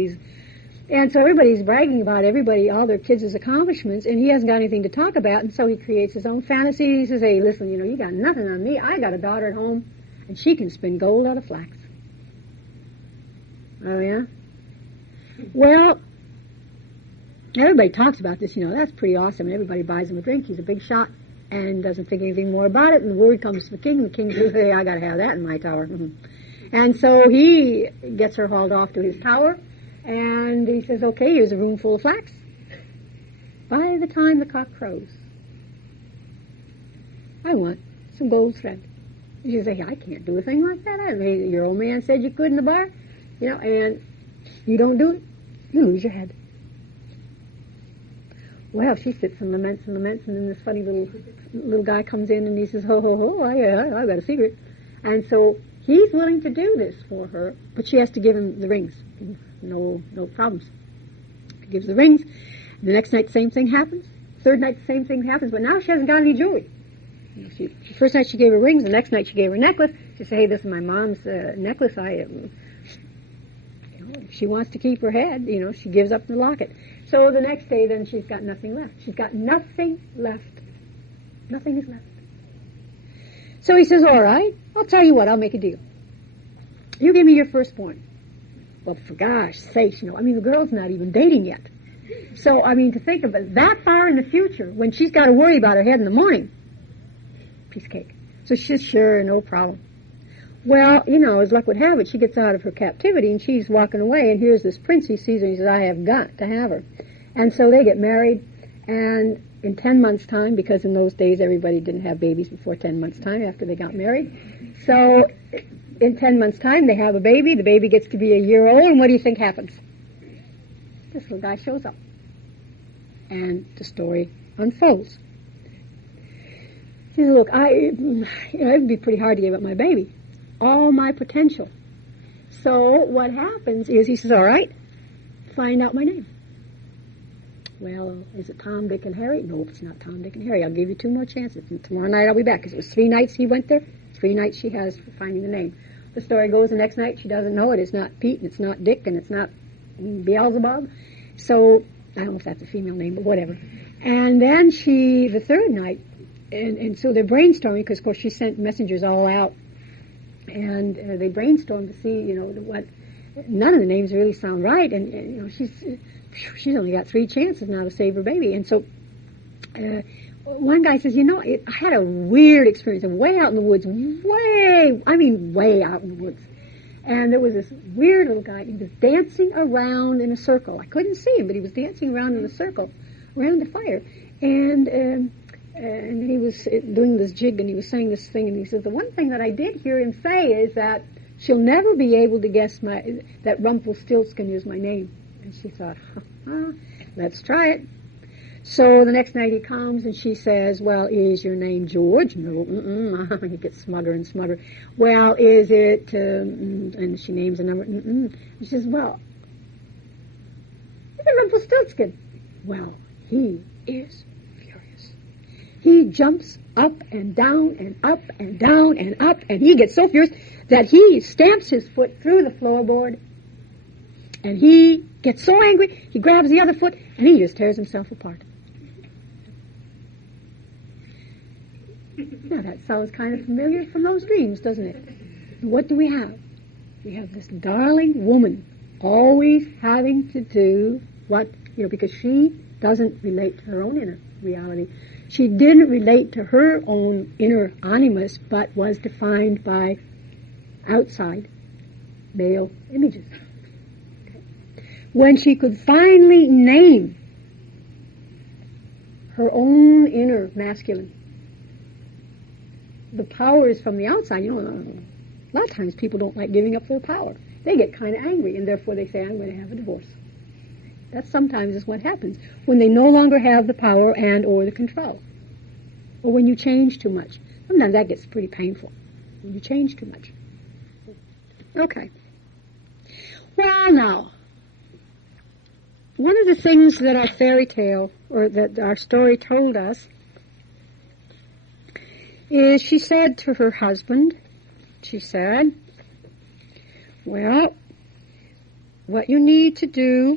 and so everybody's bragging about all their kids' accomplishments, and he hasn't got anything to talk about, and so he creates his own fantasy. He says, hey, listen, you got nothing on me. I got a daughter at home, and she can spin gold out of flax. Oh, yeah? Well, everybody talks about this, that's pretty awesome, and everybody buys him a drink. He's a big shot and doesn't think anything more about it, and the word comes to the king, and the king says, hey, I got to have that in my tower. And so he gets her hauled off to his tower, and he says, okay, here's a room full of flax. By the time the cock crows, I want some gold thread. You say, I can't do a thing like that. Your old man said you could in the bar, and you don't do it, you lose your head. Well, she sits and laments, and then this funny little guy comes in, and he says, ho, ho, ho, I got a secret. And so he's willing to do this for her, but she has to give him the rings. No problems. He gives the rings. The next night, the same thing happens. Third night, the same thing happens, but now she hasn't got any jewelry. First night she gave her rings, the next night she gave her necklace. She said, hey, this is my mom's necklace. She wants to keep her head, she gives up the locket. So the next day, then, she's got nothing left. She's got nothing left. Nothing is left. So he says, all right, I'll tell you what, I'll make a deal. You give me your firstborn. Well, for gosh sakes, the girl's not even dating yet. So, to think of it that far in the future, when she's got to worry about her head in the morning, piece of cake. So she says, sure, no problem. Well, as luck would have it, she gets out of her captivity, and she's walking away, and here's this prince. He sees her, and he says, I have got to have her. And so they get married, and in 10 months' time, because in those days everybody didn't have babies before 10 months' time after they got married, so in 10 months' time they have a baby. The baby gets to be a year old, and what do you think happens? This little guy shows up, and the story unfolds. She says, look, it'd be pretty hard to give up my baby, all my potential. So what happens is, he says, all right, find out my name. Well, is it Tom, Dick, and Harry? No, it's not Tom, Dick, and Harry. I'll give you 2 more chances, and tomorrow night I'll be back, because it was 3 nights he went there, 3 nights she has for finding the name. The story goes, the next night she doesn't know it. It's not Pete, and it's not Dick, and it's not Beelzebub. So, I don't know if that's a female name, but whatever. And then the third night, and so they're brainstorming, because, of course, she sent messengers all out, And they brainstormed to see, what. None of the names really sound right, and she's only got 3 chances now to save her baby. And so one guy says, I had a weird experience, way out in the woods, way out in the woods. And there was this weird little guy. He was dancing around in a circle. I couldn't see him, but he was dancing around in a circle around the fire. And he was doing this jig, and he was saying this thing, and he said, the one thing that I did hear him say is that she'll never be able to guess that Rumpelstiltskin is my name. And she thought, let's try it. So the next night he comes and she says, well, is your name George? No, he gets smugger and smugger. Well, is it, and she names a number, She says, well, is it Rumpelstiltskin? Well, he is furious. He jumps up and down and up and down and up, and he gets so furious that he stamps his foot through the floorboard, and he gets so angry, he grabs the other foot, and he just tears himself apart. Now, that sounds kind of familiar from those dreams, doesn't it? What do we have? We have this darling woman always having to do what, because she doesn't relate to her own inner reality. She didn't relate to her own inner animus, but was defined by outside male images. Okay. When she could finally name her own inner masculine, the power is from the outside. A lot of times people don't like giving up their power. They get kind of angry, and therefore they say, I'm going to have a divorce. That sometimes is what happens when they no longer have the power and or the control. Or when you change too much. Sometimes that gets pretty painful, when you change too much. Okay. Well, now, one of the things that our fairy tale, or that our story told us, is she said to her husband, well, what you need to do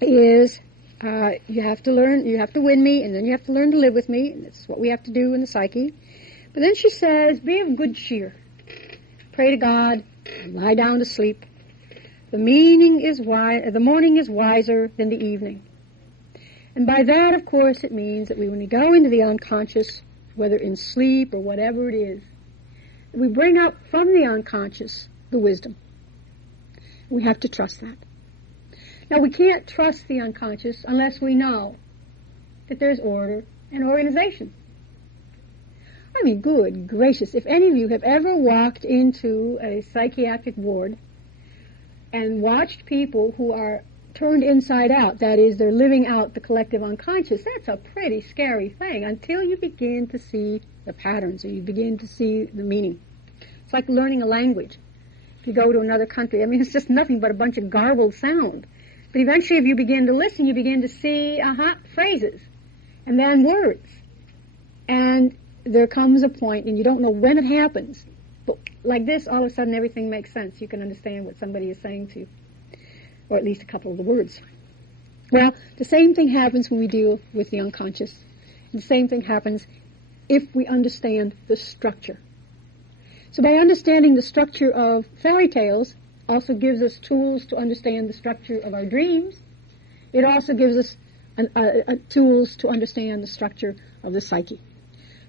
is you have to win me, and then you have to learn to live with me, and that's what we have to do in the psyche. But then she says, be of good cheer. Pray to God, lie down to sleep. The morning is wiser than the evening. And by that, of course, it means that when we go into the unconscious, whether in sleep or whatever it is, we bring up from the unconscious the wisdom. We have to trust that. Now, we can't trust the unconscious unless we know that there's order and organization. I mean, good gracious, if any of you have ever walked into a psychiatric ward and watched people who are turned inside out, that is, they're living out the collective unconscious, that's a pretty scary thing until you begin to see the patterns or you begin to see the meaning. It's like learning a language. If you go to another country, it's just nothing but a bunch of garbled sound. But eventually, if you begin to listen, you begin to see phrases and then words. And there comes a point, and you don't know when it happens, but like this, all of a sudden everything makes sense. You can understand what somebody is saying to you, or at least a couple of the words. Well, the same thing happens when we deal with the unconscious. And the same thing happens if we understand the structure. So by understanding the structure of fairy tales, also gives us tools to understand the structure of our dreams. It also gives us tools to understand the structure of the psyche.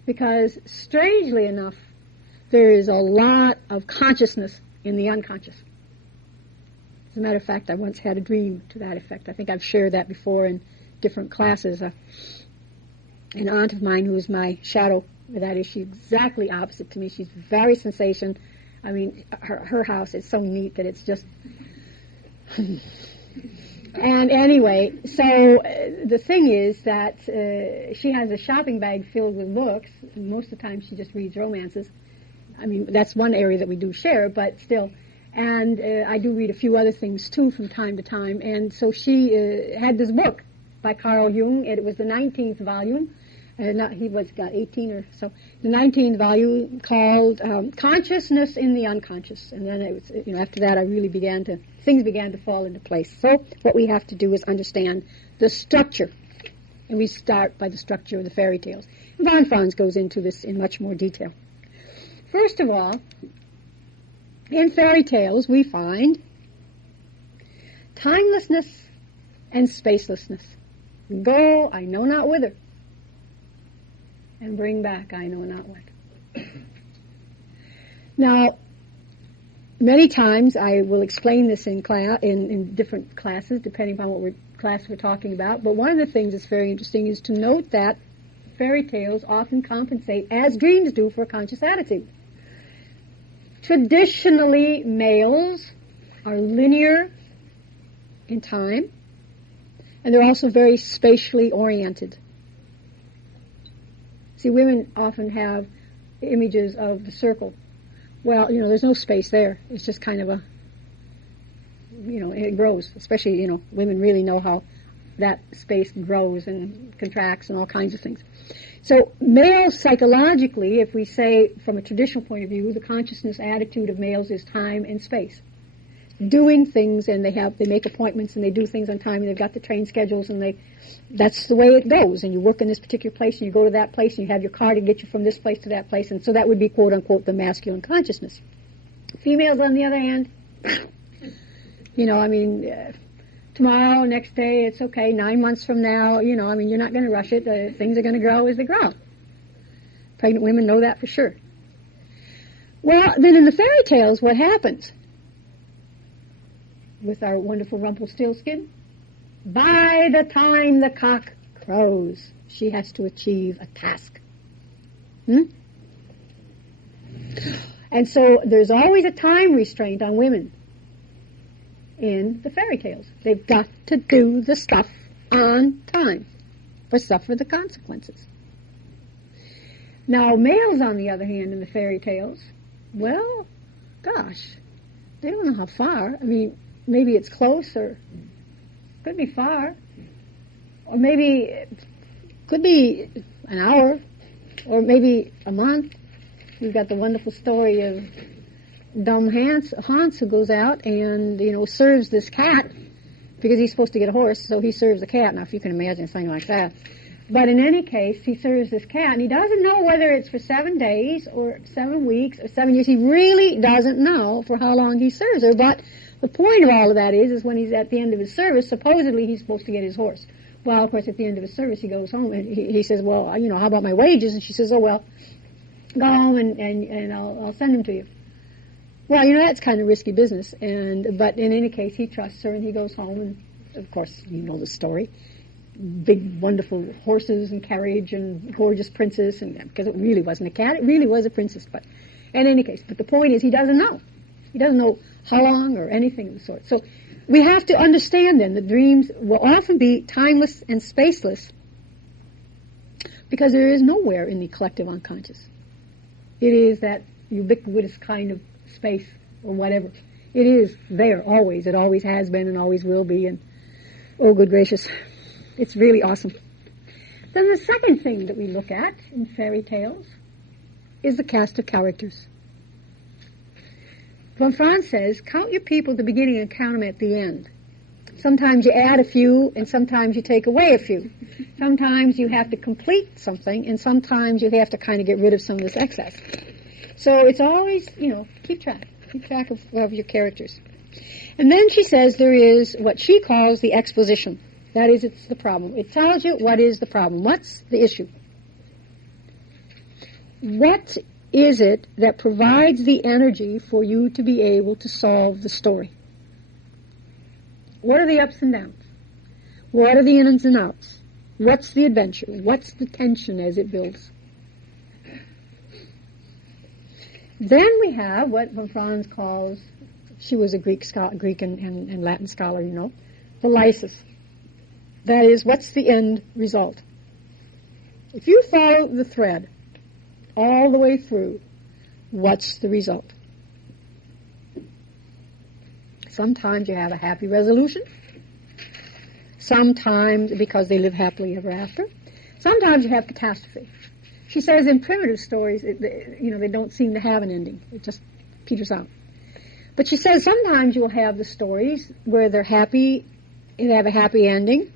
Because, strangely enough, there is a lot of consciousness in the unconscious. As a matter of fact, I once had a dream to that effect. I think I've shared that before in different classes. An aunt of mine who is my shadow, that is, she's exactly opposite to me. She's very sensation. Her house is so neat that it's just... And anyway, so the thing is that she has a shopping bag filled with books. And most of the time she just reads romances. That's one area that we do share, but still. And I do read a few other things, too, from time to time. And so she had this book by Carl Jung. It was the 19th volume. He got 18 or so. The 19th volume called Consciousness in the Unconscious. And then it was, after that, things began to fall into place. So what we have to do is understand the structure. And we start by the structure of the fairy tales. And von Franz goes into this in much more detail. First of all, In fairy tales, we find timelessness and spacelessness. Go, I know not whither, and bring back, I know not what. Now, many times I will explain this in class, in different classes, depending upon what class we're talking about. But one of the things that's very interesting is to note that fairy tales often compensate, as dreams do, for a conscious attitude. Traditionally, males are linear in time, and they're also very spatially oriented. See, women often have images of the circle. Well, there's no space there. It's just kind of it grows. Especially, women really know how that space grows and contracts and all kinds of things. So males psychologically, if we say from a traditional point of view, the consciousness attitude of males is time and space. Doing things, and they make appointments and they do things on time, and they've got the train schedules, and that's the way it goes. And you work in this particular place, and you go to that place, and you have your car to get you from this place to that place, and so that would be quote unquote the masculine consciousness. Females, on the other hand, tomorrow, next day, it's okay. 9 months from now, you're not going to rush it. Things are going to grow as they grow. Pregnant women know that for sure. Well, then in the fairy tales, what happens? With our wonderful Rumpelstiltskin, by the time the cock crows, she has to achieve a task. And so there's always a time restraint on women in the fairy tales. They've got to do the stuff on time or suffer the consequences. Now, males, on the other hand, in the fairy tales, well, gosh, they don't know how far. Maybe it's close, or could be far, or maybe it could be an hour, or maybe a month. We've got the wonderful story of dumb Hans who goes out and, serves this cat, because he's supposed to get a horse, so he serves the cat. Now, if you can imagine something like that. But in any case, he serves this cat, and he doesn't know whether it's for 7 days, or 7 weeks, or 7 years. He really doesn't know for how long he serves her, but the point of all of that is when he's at the end of his service, supposedly he's supposed to get his horse. Well, of course, at the end of his service, he goes home, and he says, well, how about my wages? And she says, oh, well, go home, and I'll send them to you. Well, that's kind of risky business, but in any case, he trusts her, and he goes home, and of course, you know the story. Big, wonderful horses and carriage and gorgeous princess, and because it really wasn't a cat, it really was a princess. But in any case, the point is, he doesn't know. He doesn't know how long or anything of the sort. So we have to understand then that dreams will often be timeless and spaceless because there is nowhere in the collective unconscious. It is that ubiquitous kind of space or whatever. It is there always. It always has been and always will be. And oh, good gracious, it's really awesome. Then the second thing that we look at in fairy tales is the cast of characters. Von Franz says, count your people at the beginning and count them at the end. Sometimes you add a few, and sometimes you take away a few. Sometimes you have to complete something, and sometimes you have to kind of get rid of some of this excess. So it's always, keep track of your characters. And then she says there is what she calls the exposition. That is, it's the problem. It tells you what is the problem. What's the issue? What is it that provides the energy for you to be able to solve the story? What are the ups and downs? What are the ins and outs? What's the adventure? What's the tension as it builds? Then we have what von Franz calls, she was a Greek and Latin scholar, the lysis. That is, what's the end result? If you follow the thread all the way through, what's the result? Sometimes you have a happy resolution. Sometimes, because they live happily ever after. Sometimes you have catastrophe. She says in primitive stories, they don't seem to have an ending. It just peters out. But she says sometimes you'll have the stories where they're happy, they have a happy ending,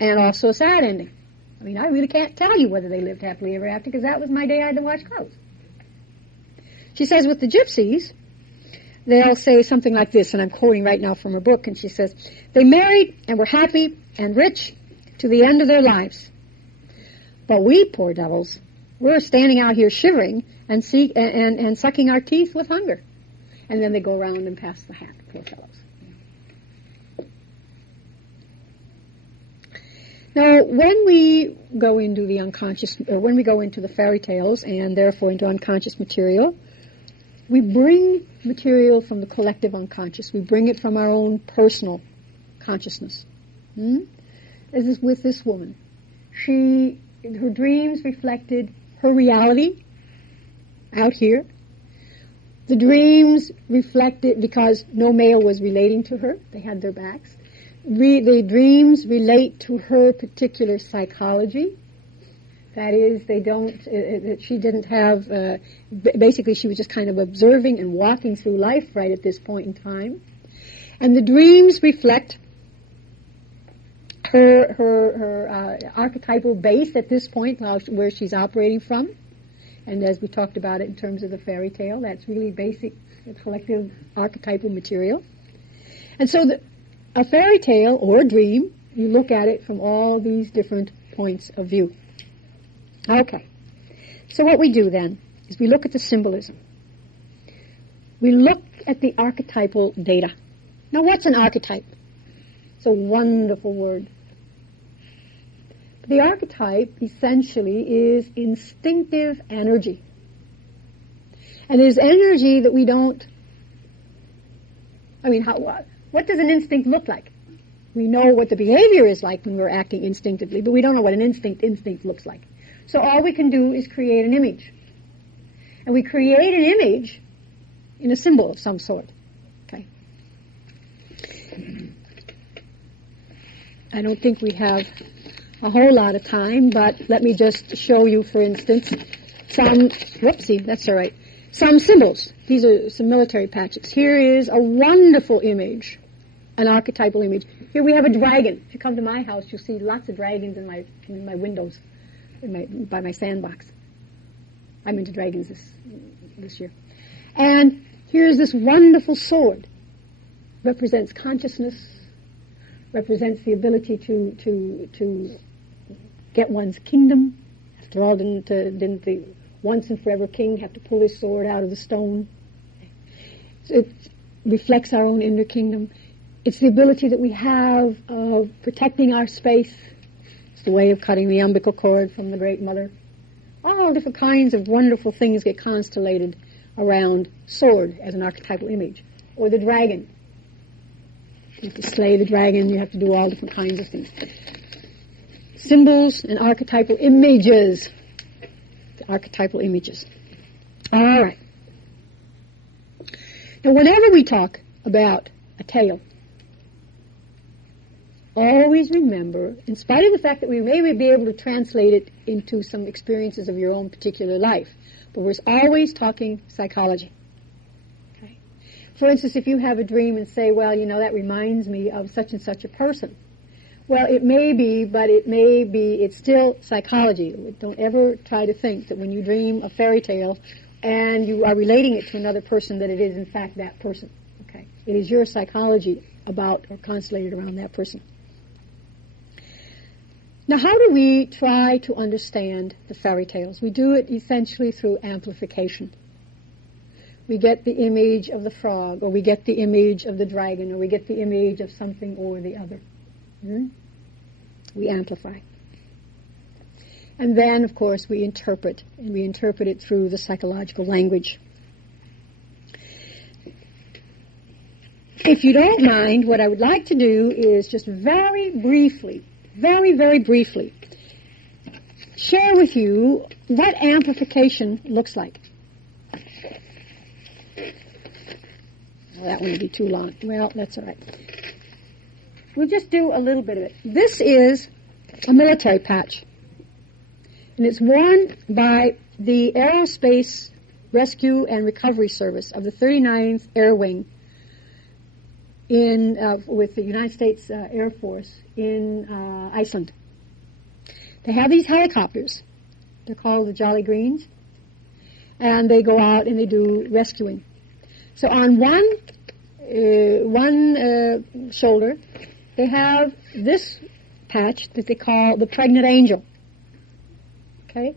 and also a sad ending. I really can't tell you whether they lived happily ever after, because that was my day I had to wash clothes. She says with the gypsies, they'll say something like this, and I'm quoting right now from her book, and she says, they married and were happy and rich to the end of their lives. But we, poor devils, we're standing out here shivering and sucking our teeth with hunger. And then they go around and pass the hat, poor fellows. Now, when we go into the unconscious, or when we go into the fairy tales, and therefore into unconscious material, we bring material from the collective unconscious. We bring it from our own personal consciousness. As is with this woman. Her dreams reflected her reality out here. The dreams reflected, because no male was relating to her, they had their backs. The dreams relate to her particular psychology. That is, she didn't have, basically she was just kind of observing and walking through life right at this point in time. And the dreams reflect her archetypal base at this point, where she's operating from. And as we talked about it in terms of the fairy tale, that's really basic collective archetypal material. And so a fairy tale or a dream, you look at it from all these different points of view. Okay. So what we do then is we look at the symbolism. We look at the archetypal data. Now, what's an archetype? It's a wonderful word. The archetype essentially is instinctive energy. And it is energy that we don't, what does an instinct look like? We know what the behavior is like when we're acting instinctively, but we don't know what an instinct looks like. So all we can do is create an image. And we create an image in a symbol of some sort. Okay. I don't think we have a whole lot of time, but let me just show you, for instance, some symbols. These are some military patches. Here is a wonderful image, an archetypal image. Here we have a dragon. If you come to my house, you'll see lots of dragons in my windows, by my sandbox. I'm into dragons this year. And here's this wonderful sword. Represents consciousness, represents the ability to get one's kingdom. After all, didn't the once and forever king have to pull his sword out of the stone? It reflects our own inner kingdom. It's the ability that we have of protecting our space. It's the way of cutting the umbilical cord from the Great Mother. All different kinds of wonderful things get constellated around sword as an archetypal image. Or the dragon. You have to slay the dragon, you have to do all different kinds of things. Symbols and archetypal images. The archetypal images. All right. Now, whenever we talk about a tale, always remember, in spite of the fact that we may be able to translate it into some experiences of your own particular life, but we're always talking psychology. Okay? For instance, if you have a dream and say, well, that reminds me of such and such a person. Well, it may be, but it's still psychology. Don't ever try to think that when you dream a fairy tale and you are relating it to another person, that it is in fact that person. Okay? It is your psychology about or constellated around that person. Now, how do we try to understand the fairy tales? We do it essentially through amplification. We get the image of the frog, or we get the image of the dragon, or we get the image of something or the other. We amplify. And then, of course, we interpret, and we interpret it through the psychological language. If you don't mind, what I would like to do is just very briefly, very, very briefly, share with you what amplification looks like. Well, that one would be too long. Well, that's all right. We'll just do a little bit of it. This is a military patch. And it's worn by the Aerospace Rescue and Recovery Service of the 39th Air Wing with the United States Air Force in Iceland. They have these helicopters. They're called the Jolly Greens. And they go out and they do rescuing. So on one shoulder, they have this patch that they call the pregnant angel. Okay?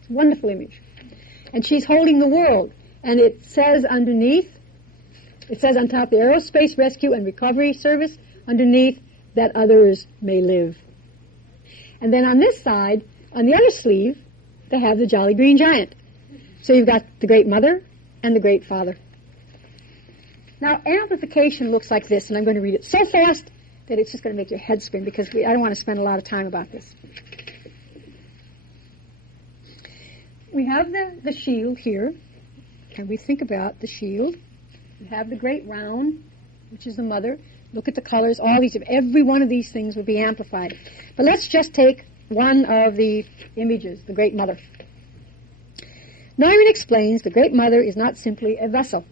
It's a wonderful image. And she's holding the world. And it says underneath, it says on top, the Aerospace Rescue and Recovery Service, underneath, that others may live. And then on this side, on the other sleeve, they have the Jolly Green Giant. So you've got the Great Mother and the Great Father. Now, amplification looks like this, and I'm going to read it so fast that it's just going to make your head spin, because I don't want to spend a lot of time about this. We have the shield here, and we think about the shield. We have the great round, which is the mother. Look at the colors. Every one of these things would be amplified. But let's just take one of the images, the Great Mother. Neumann explains the Great Mother is not simply a vessel.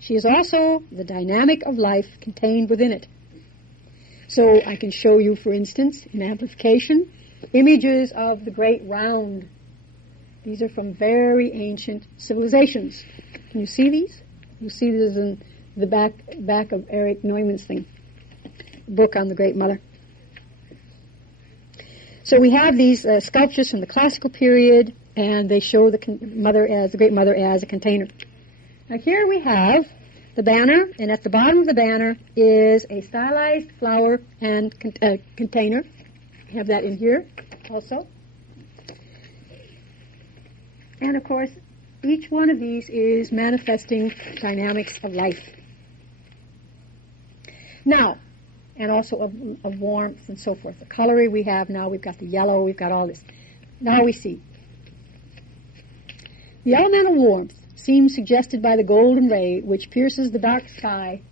She is also the dynamic of life contained within it. So I can show you, for instance, in amplification, images of the Great Round. These are from very ancient civilizations. Can you see these? You see this in the back of Eric Neumann's book on the Great Mother. So we have these sculptures from the classical period, and they show the Great Mother as a container. Now here we have the banner, and at the bottom of the banner is a stylized flower and container. We have that in here also. And of course, each one of these is manifesting dynamics of life. Now, and also of warmth and so forth. The coloring we have now, we've got the yellow, we've got all this. Now we see. The elemental warmth seems suggested by the golden ray which pierces the dark sky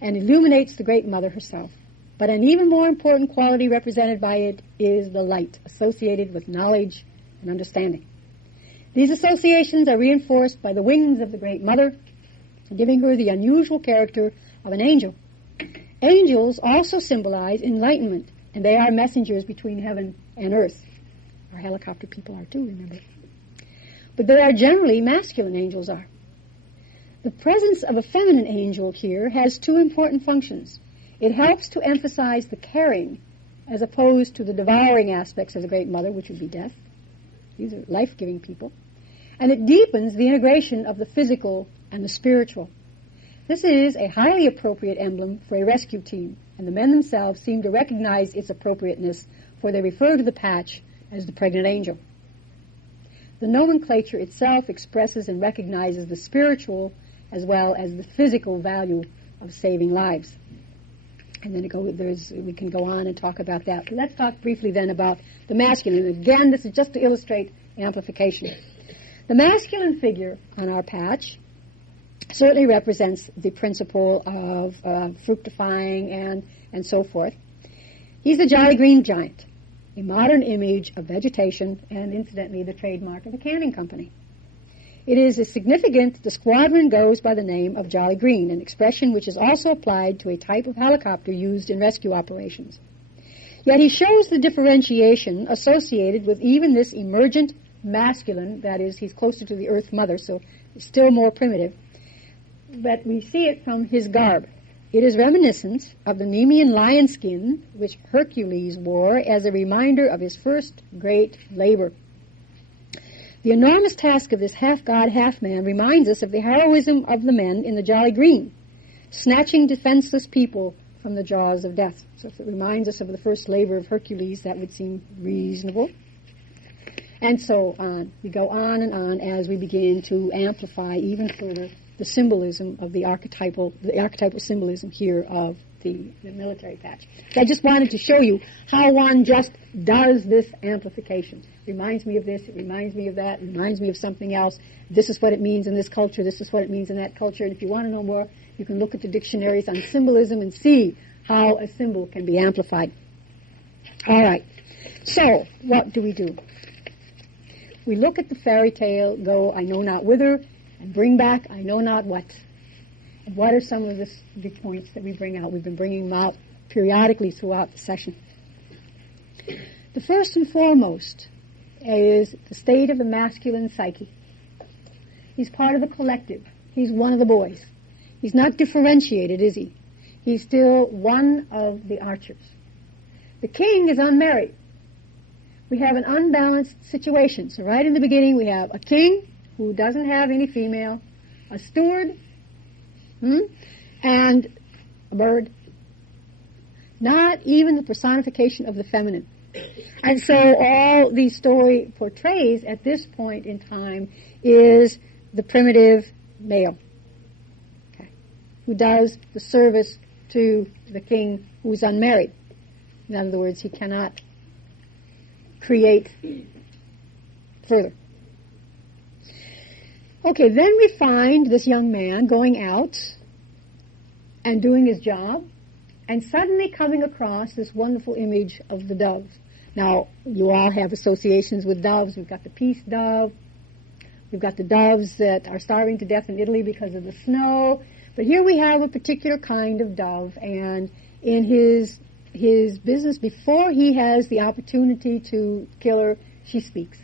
and illuminates the Great Mother herself. But an even more important quality represented by it is the light associated with knowledge and understanding. These associations are reinforced by the wings of the Great Mother, giving her the unusual character of an angel. Angels also symbolize enlightenment, and they are messengers between heaven and earth. Our helicopter people are too, remember. But they are generally masculine, angels are. The presence of a feminine angel here has two important functions. It helps to emphasize the caring as opposed to the devouring aspects of the Great Mother, which would be death. These are life-giving people. And it deepens the integration of the physical and the spiritual. This is a highly appropriate emblem for a rescue team, and the men themselves seem to recognize its appropriateness, for they refer to the patch as the pregnant angel. The nomenclature itself expresses and recognizes the spiritual as well as the physical value of saving lives. And then we can go on and talk about that. But let's talk briefly then about the masculine. Again, this is just to illustrate amplification. The masculine figure on our patch certainly represents the principle of fructifying and so forth. He's the Jolly Green Giant, a modern image of vegetation and, incidentally, the trademark of the canning company. It is significant the squadron goes by the name of Jolly Green, an expression which is also applied to a type of helicopter used in rescue operations. Yet he shows the differentiation associated with even this emergent masculine, that is, he's closer to the Earth Mother, so still more primitive, but we see it from his garb. It is reminiscent of the Nemean lion skin which Hercules wore as a reminder of his first great labor. The enormous task of this half-god, half-man reminds us of the heroism of the men in the Jolly Green, snatching defenseless people from the jaws of death. So if it reminds us of the first labor of Hercules, that would seem reasonable. And so on. We go on and on as we begin to amplify even further the symbolism of the archetypal symbolism here of the military patch. So I just wanted to show you how one just does this amplification. It reminds me of this, it reminds me of that, it reminds me of something else. This is what it means in this culture, this is what it means in that culture. And if you want to know more, you can look at the dictionaries on symbolism and see how a symbol can be amplified. All right. So, what do? We look at the fairy tale, go I know not whither, and bring back I know not what. And what are some of the points that we bring out? We've been bringing them out periodically throughout the session. The first and foremost is the state of the masculine psyche. He's part of the collective. He's one of the boys. He's not differentiated, is he? He's still one of the archers. The king is unmarried. We have an unbalanced situation. So right in the beginning we have a king who doesn't have any female, a steward, and a bird. Not even the personification of the feminine. And so all the story portrays at this point in time is the primitive male, okay, who does the service to the king who's unmarried. In other words, he cannot create further. Okay, then we find this young man going out and doing his job and suddenly coming across this wonderful image of the dove. Now, you all have associations with doves. We've got the peace dove. We've got the doves that are starving to death in Italy because of the snow. But here we have a particular kind of dove, and in his business, before he has the opportunity to kill her, she speaks.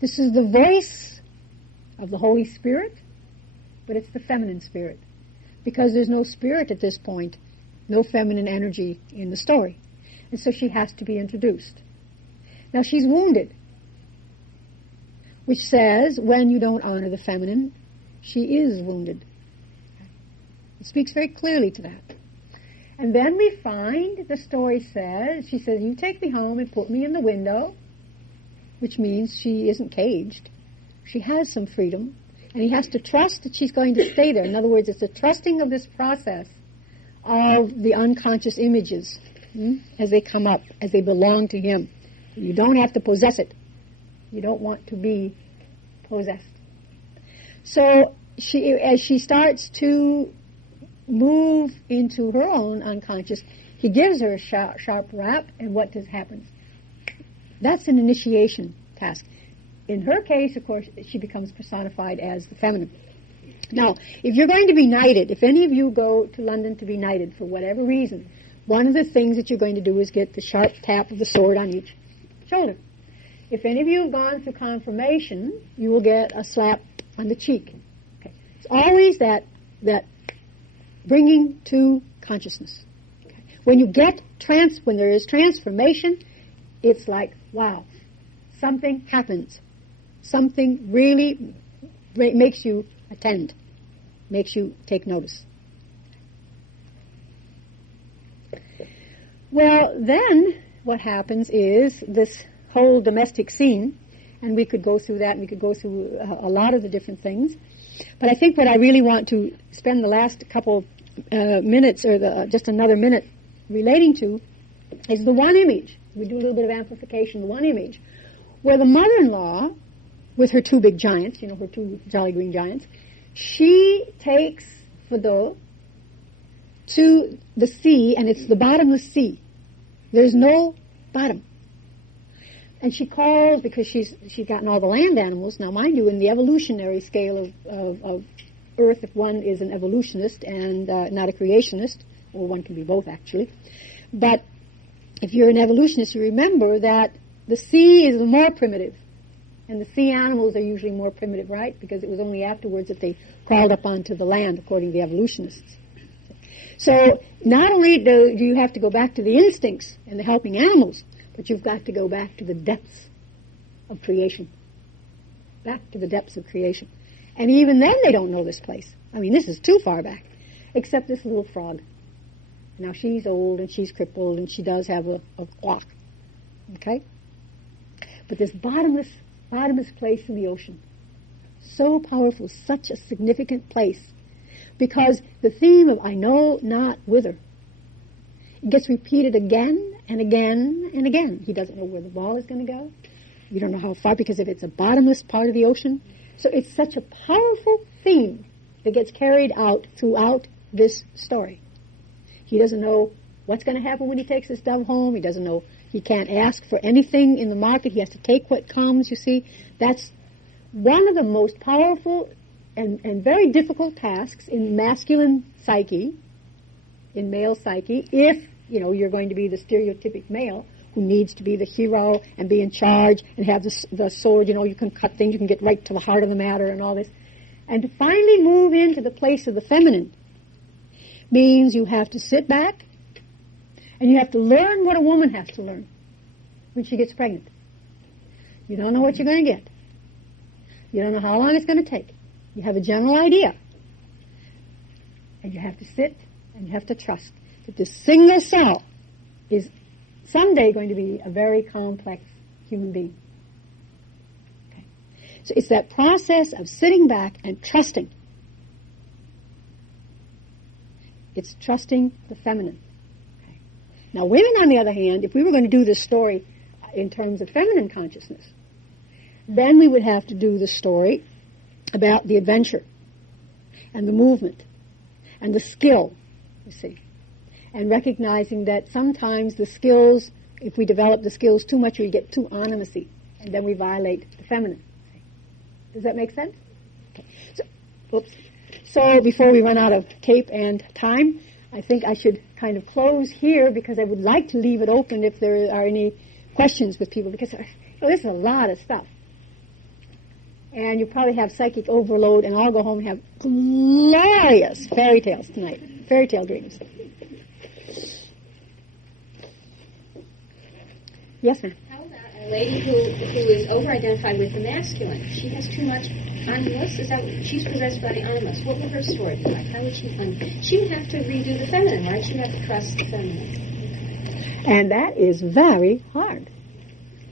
This is the voice of the Holy Spirit, but it's the feminine spirit, because there's no spirit at this point, no feminine energy in the story. And so she has to be introduced. Now she's wounded, which says when you don't honor the feminine, she is wounded. It speaks very clearly to that. And then we find, the story says, she says, you take me home and put me in the window, which means she isn't caged. She has some freedom, and he has to trust that she's going to stay there. In other words, it's a trusting of this process of the unconscious images as they come up, as they belong to him. You don't have to possess it. You don't want to be possessed. So as she starts to move into her own unconscious, he gives her a sharp rap, and what happens? That's an initiation task. In her case, of course, she becomes personified as the feminine. Now, if you're going to be knighted, if any of you go to London to be knighted for whatever reason, one of the things that you're going to do is get the sharp tap of the sword on each shoulder. If any of you have gone through confirmation, you will get a slap on the cheek. Okay. It's always that bringing to consciousness. Okay. When you get when there is transformation, it's like, wow, something happens. Something really makes you attend, makes you take notice. Well, then what happens is this whole domestic scene, and we could go through that, and we could go through a lot of the different things. But I think what I really want to spend the last couple minutes, or just another minute, relating to is the one image. We do a little bit of amplification, the one image, where the mother-in-law, with her two big giants, her two jolly green giants, she takes Fedot to the sea, and it's the bottomless sea. There's no bottom. And she calls, because she's gotten all the land animals. Now, mind you, in the evolutionary scale of Earth, if one is an evolutionist and not a creationist, or one can be both, actually. But if you're an evolutionist, you remember that the sea is the more primitive. And the sea animals are usually more primitive, right? Because it was only afterwards that they crawled up onto the land, according to the evolutionists. So not only do you have to go back to the instincts and the helping animals, but you've got to go back to the depths of creation. Back to the depths of creation. And even then they don't know this place. I mean, this is too far back. Except this little frog. Now she's old and she's crippled and she does have a clock. Okay? But this bottomless place in the ocean. So powerful, such a significant place. Because the theme of I Know Not Whither, it gets repeated again and again and again. He doesn't know where the ball is going to go. You don't know how far, because if it's a bottomless part of the ocean. So it's such a powerful theme that gets carried out throughout this story. He doesn't know what's going to happen when he takes this dove home. He doesn't know. He can't ask for anything in the market. He has to take what comes, you see. That's one of the most powerful and very difficult tasks in masculine psyche, in male psyche, if, you're going to be the stereotypic male who needs to be the hero and be in charge and have the sword, you can cut things, you can get right to the heart of the matter and all this. And to finally move into the place of the feminine means you have to sit back and you have to learn what a woman has to learn when she gets pregnant. You don't know what you're going to get. You don't know how long it's going to take. You have a general idea. And you have to sit and you have to trust that this single cell is someday going to be a very complex human being. Okay. So it's that process of sitting back and trusting. It's trusting the feminine. Okay. Now, women, on the other hand, if we were going to do this story in terms of feminine consciousness, then we would have to do the story about the adventure and the movement and the skill, you see, and recognizing that sometimes the skills, if we develop the skills too much, we get too animacy, and then we violate the feminine. Does that make sense? Okay. So before we run out of tape and time, I think I should kind of close here because I would like to leave it open if there are any questions with people, because this is a lot of stuff. And you probably have psychic overload, and I'll go home and have glorious fairy tales tonight, fairy tale dreams. Yes, ma'am? How about a lady who is over-identified with the masculine? She has too much animus. Is that she's possessed by the animus? What would her story be like? How would she she would have to redo the feminine, right? She'd have to trust the feminine. And that is very hard.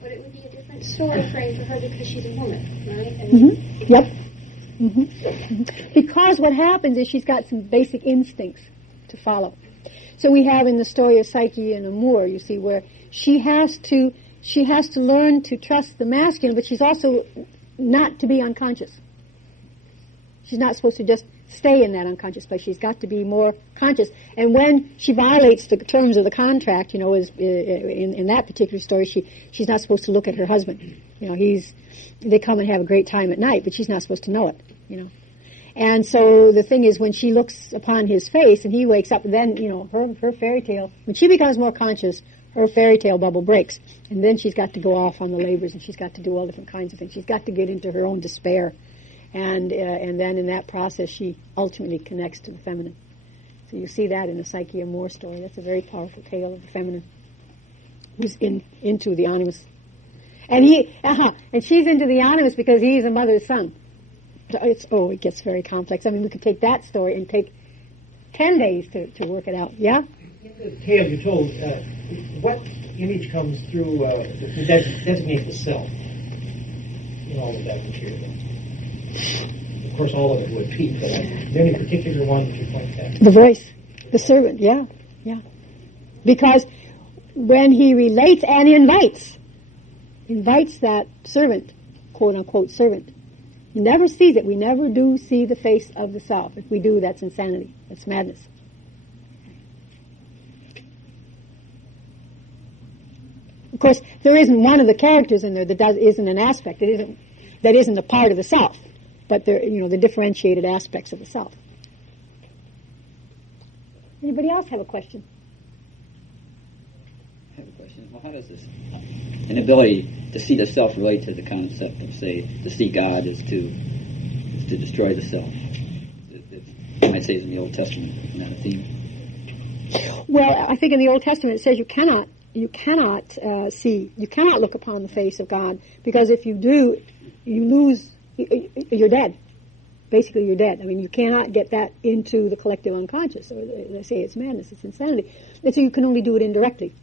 But it would be a different story frame for her because she's a woman, right? Mm-hmm. Yep. Mm-hmm. Mm-hmm. Because what happens is she's got some basic instincts to follow. So we have in the story of Psyche and Amour, you see, where she has to learn to trust the masculine, but she's also not to be unconscious. She's not supposed to just stay in that unconscious place. She's got to be more conscious. And when she violates the terms of the contract, you know, in that particular story, she's not supposed to look at her husband. You know, they come and have a great time at night, but she's not supposed to know it, you know. And so the thing is, when she looks upon his face and he wakes up, then, you know, her fairy tale, when she becomes more conscious, her fairy tale bubble breaks. And then she's got to go off on the labors, and she's got to do all different kinds of things. She's got to get into her own despair. And then in that process, she ultimately connects to the feminine. So you see that in the Psyche and Moore story. That's a very powerful tale of the feminine who's into the animus. And and she's into the animus because he's a mother's son. It gets very complex. I mean, we could take that story and take 10 days to work it out. Yeah? In the tale you told, what image comes through to designate the self in all of that material? Of course, all of it would be, but is there any particular one that you point at? The voice, the servant, yeah. Because when he relates and invites that servant, quote-unquote servant, he never sees it. We never do see the face of the self. If we do, that's insanity. That's madness. Of course, there isn't one of the characters in there that isn't an aspect. That isn't a part of the self. But they're, you know, the differentiated aspects of the self. Anybody else have a question? I have a question. Well, how does this inability to see the self relate to the concept of, say, to see God is to destroy the self? You might say it's in the Old Testament, isn't that a theme? Well, I think in the Old Testament it says you cannot look upon the face of God, because if you do, you lose. You're dead. Basically, you're dead. I mean, you cannot get that into the collective unconscious. Or they say it's madness, it's insanity. And so you can only do it indirectly.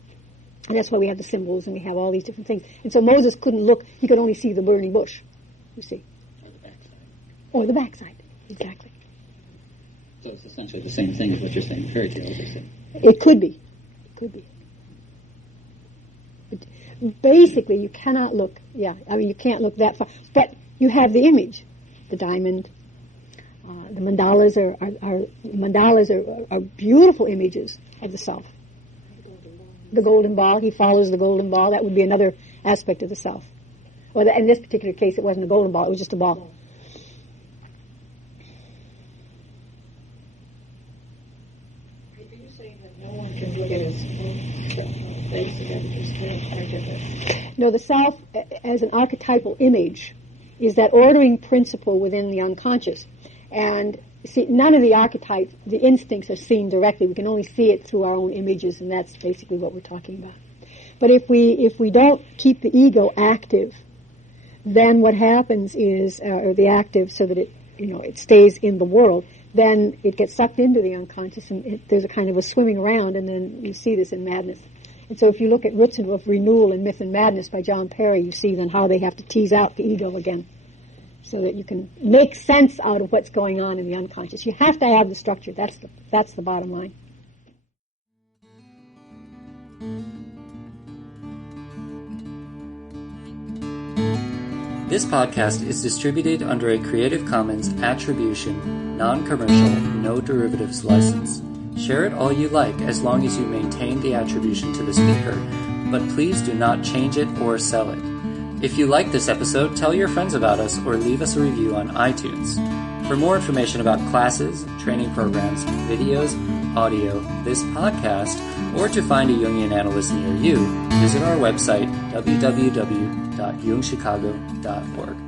And that's why we have the symbols and we have all these different things. And so Moses couldn't look, he could only see the burning bush, you see. Or the backside. Exactly. So it's essentially the same thing as what you're saying in fairy tales, I say. It could be. But basically, you cannot look, you can't look that far. But you have the image, the diamond. The mandalas are beautiful images of the self. The golden ball, he follows the golden ball. That would be another aspect of the self. Well, in this particular case, it wasn't a golden ball; it was just a ball. Are you saying that no one can look at his own face again? No, the self as an archetypal image is that ordering principle within the unconscious. And see, none of the archetypes, the instincts are seen directly. We can only see it through our own images, and that's basically what we're talking about. But if we don't keep the ego active, then what happens is, or the active so that it stays in the world, then it gets sucked into the unconscious, and there's a kind of a swimming around, and then you see this in madness. And so if you look at Roots of Renewal in Myth and Madness by John Perry, you see then how they have to tease out the ego again so that you can make sense out of what's going on in the unconscious. You have to have the structure. That's the bottom line. This podcast is distributed under a Creative Commons Attribution, Non-Commercial, No Derivatives license. Share it all you like as long as you maintain the attribution to the speaker, but please do not change it or sell it. If you like this episode, tell your friends about us or leave us a review on iTunes. For more information about classes, training programs, videos, audio, this podcast, or to find a Jungian analyst near you, visit our website, www.jungchicago.org.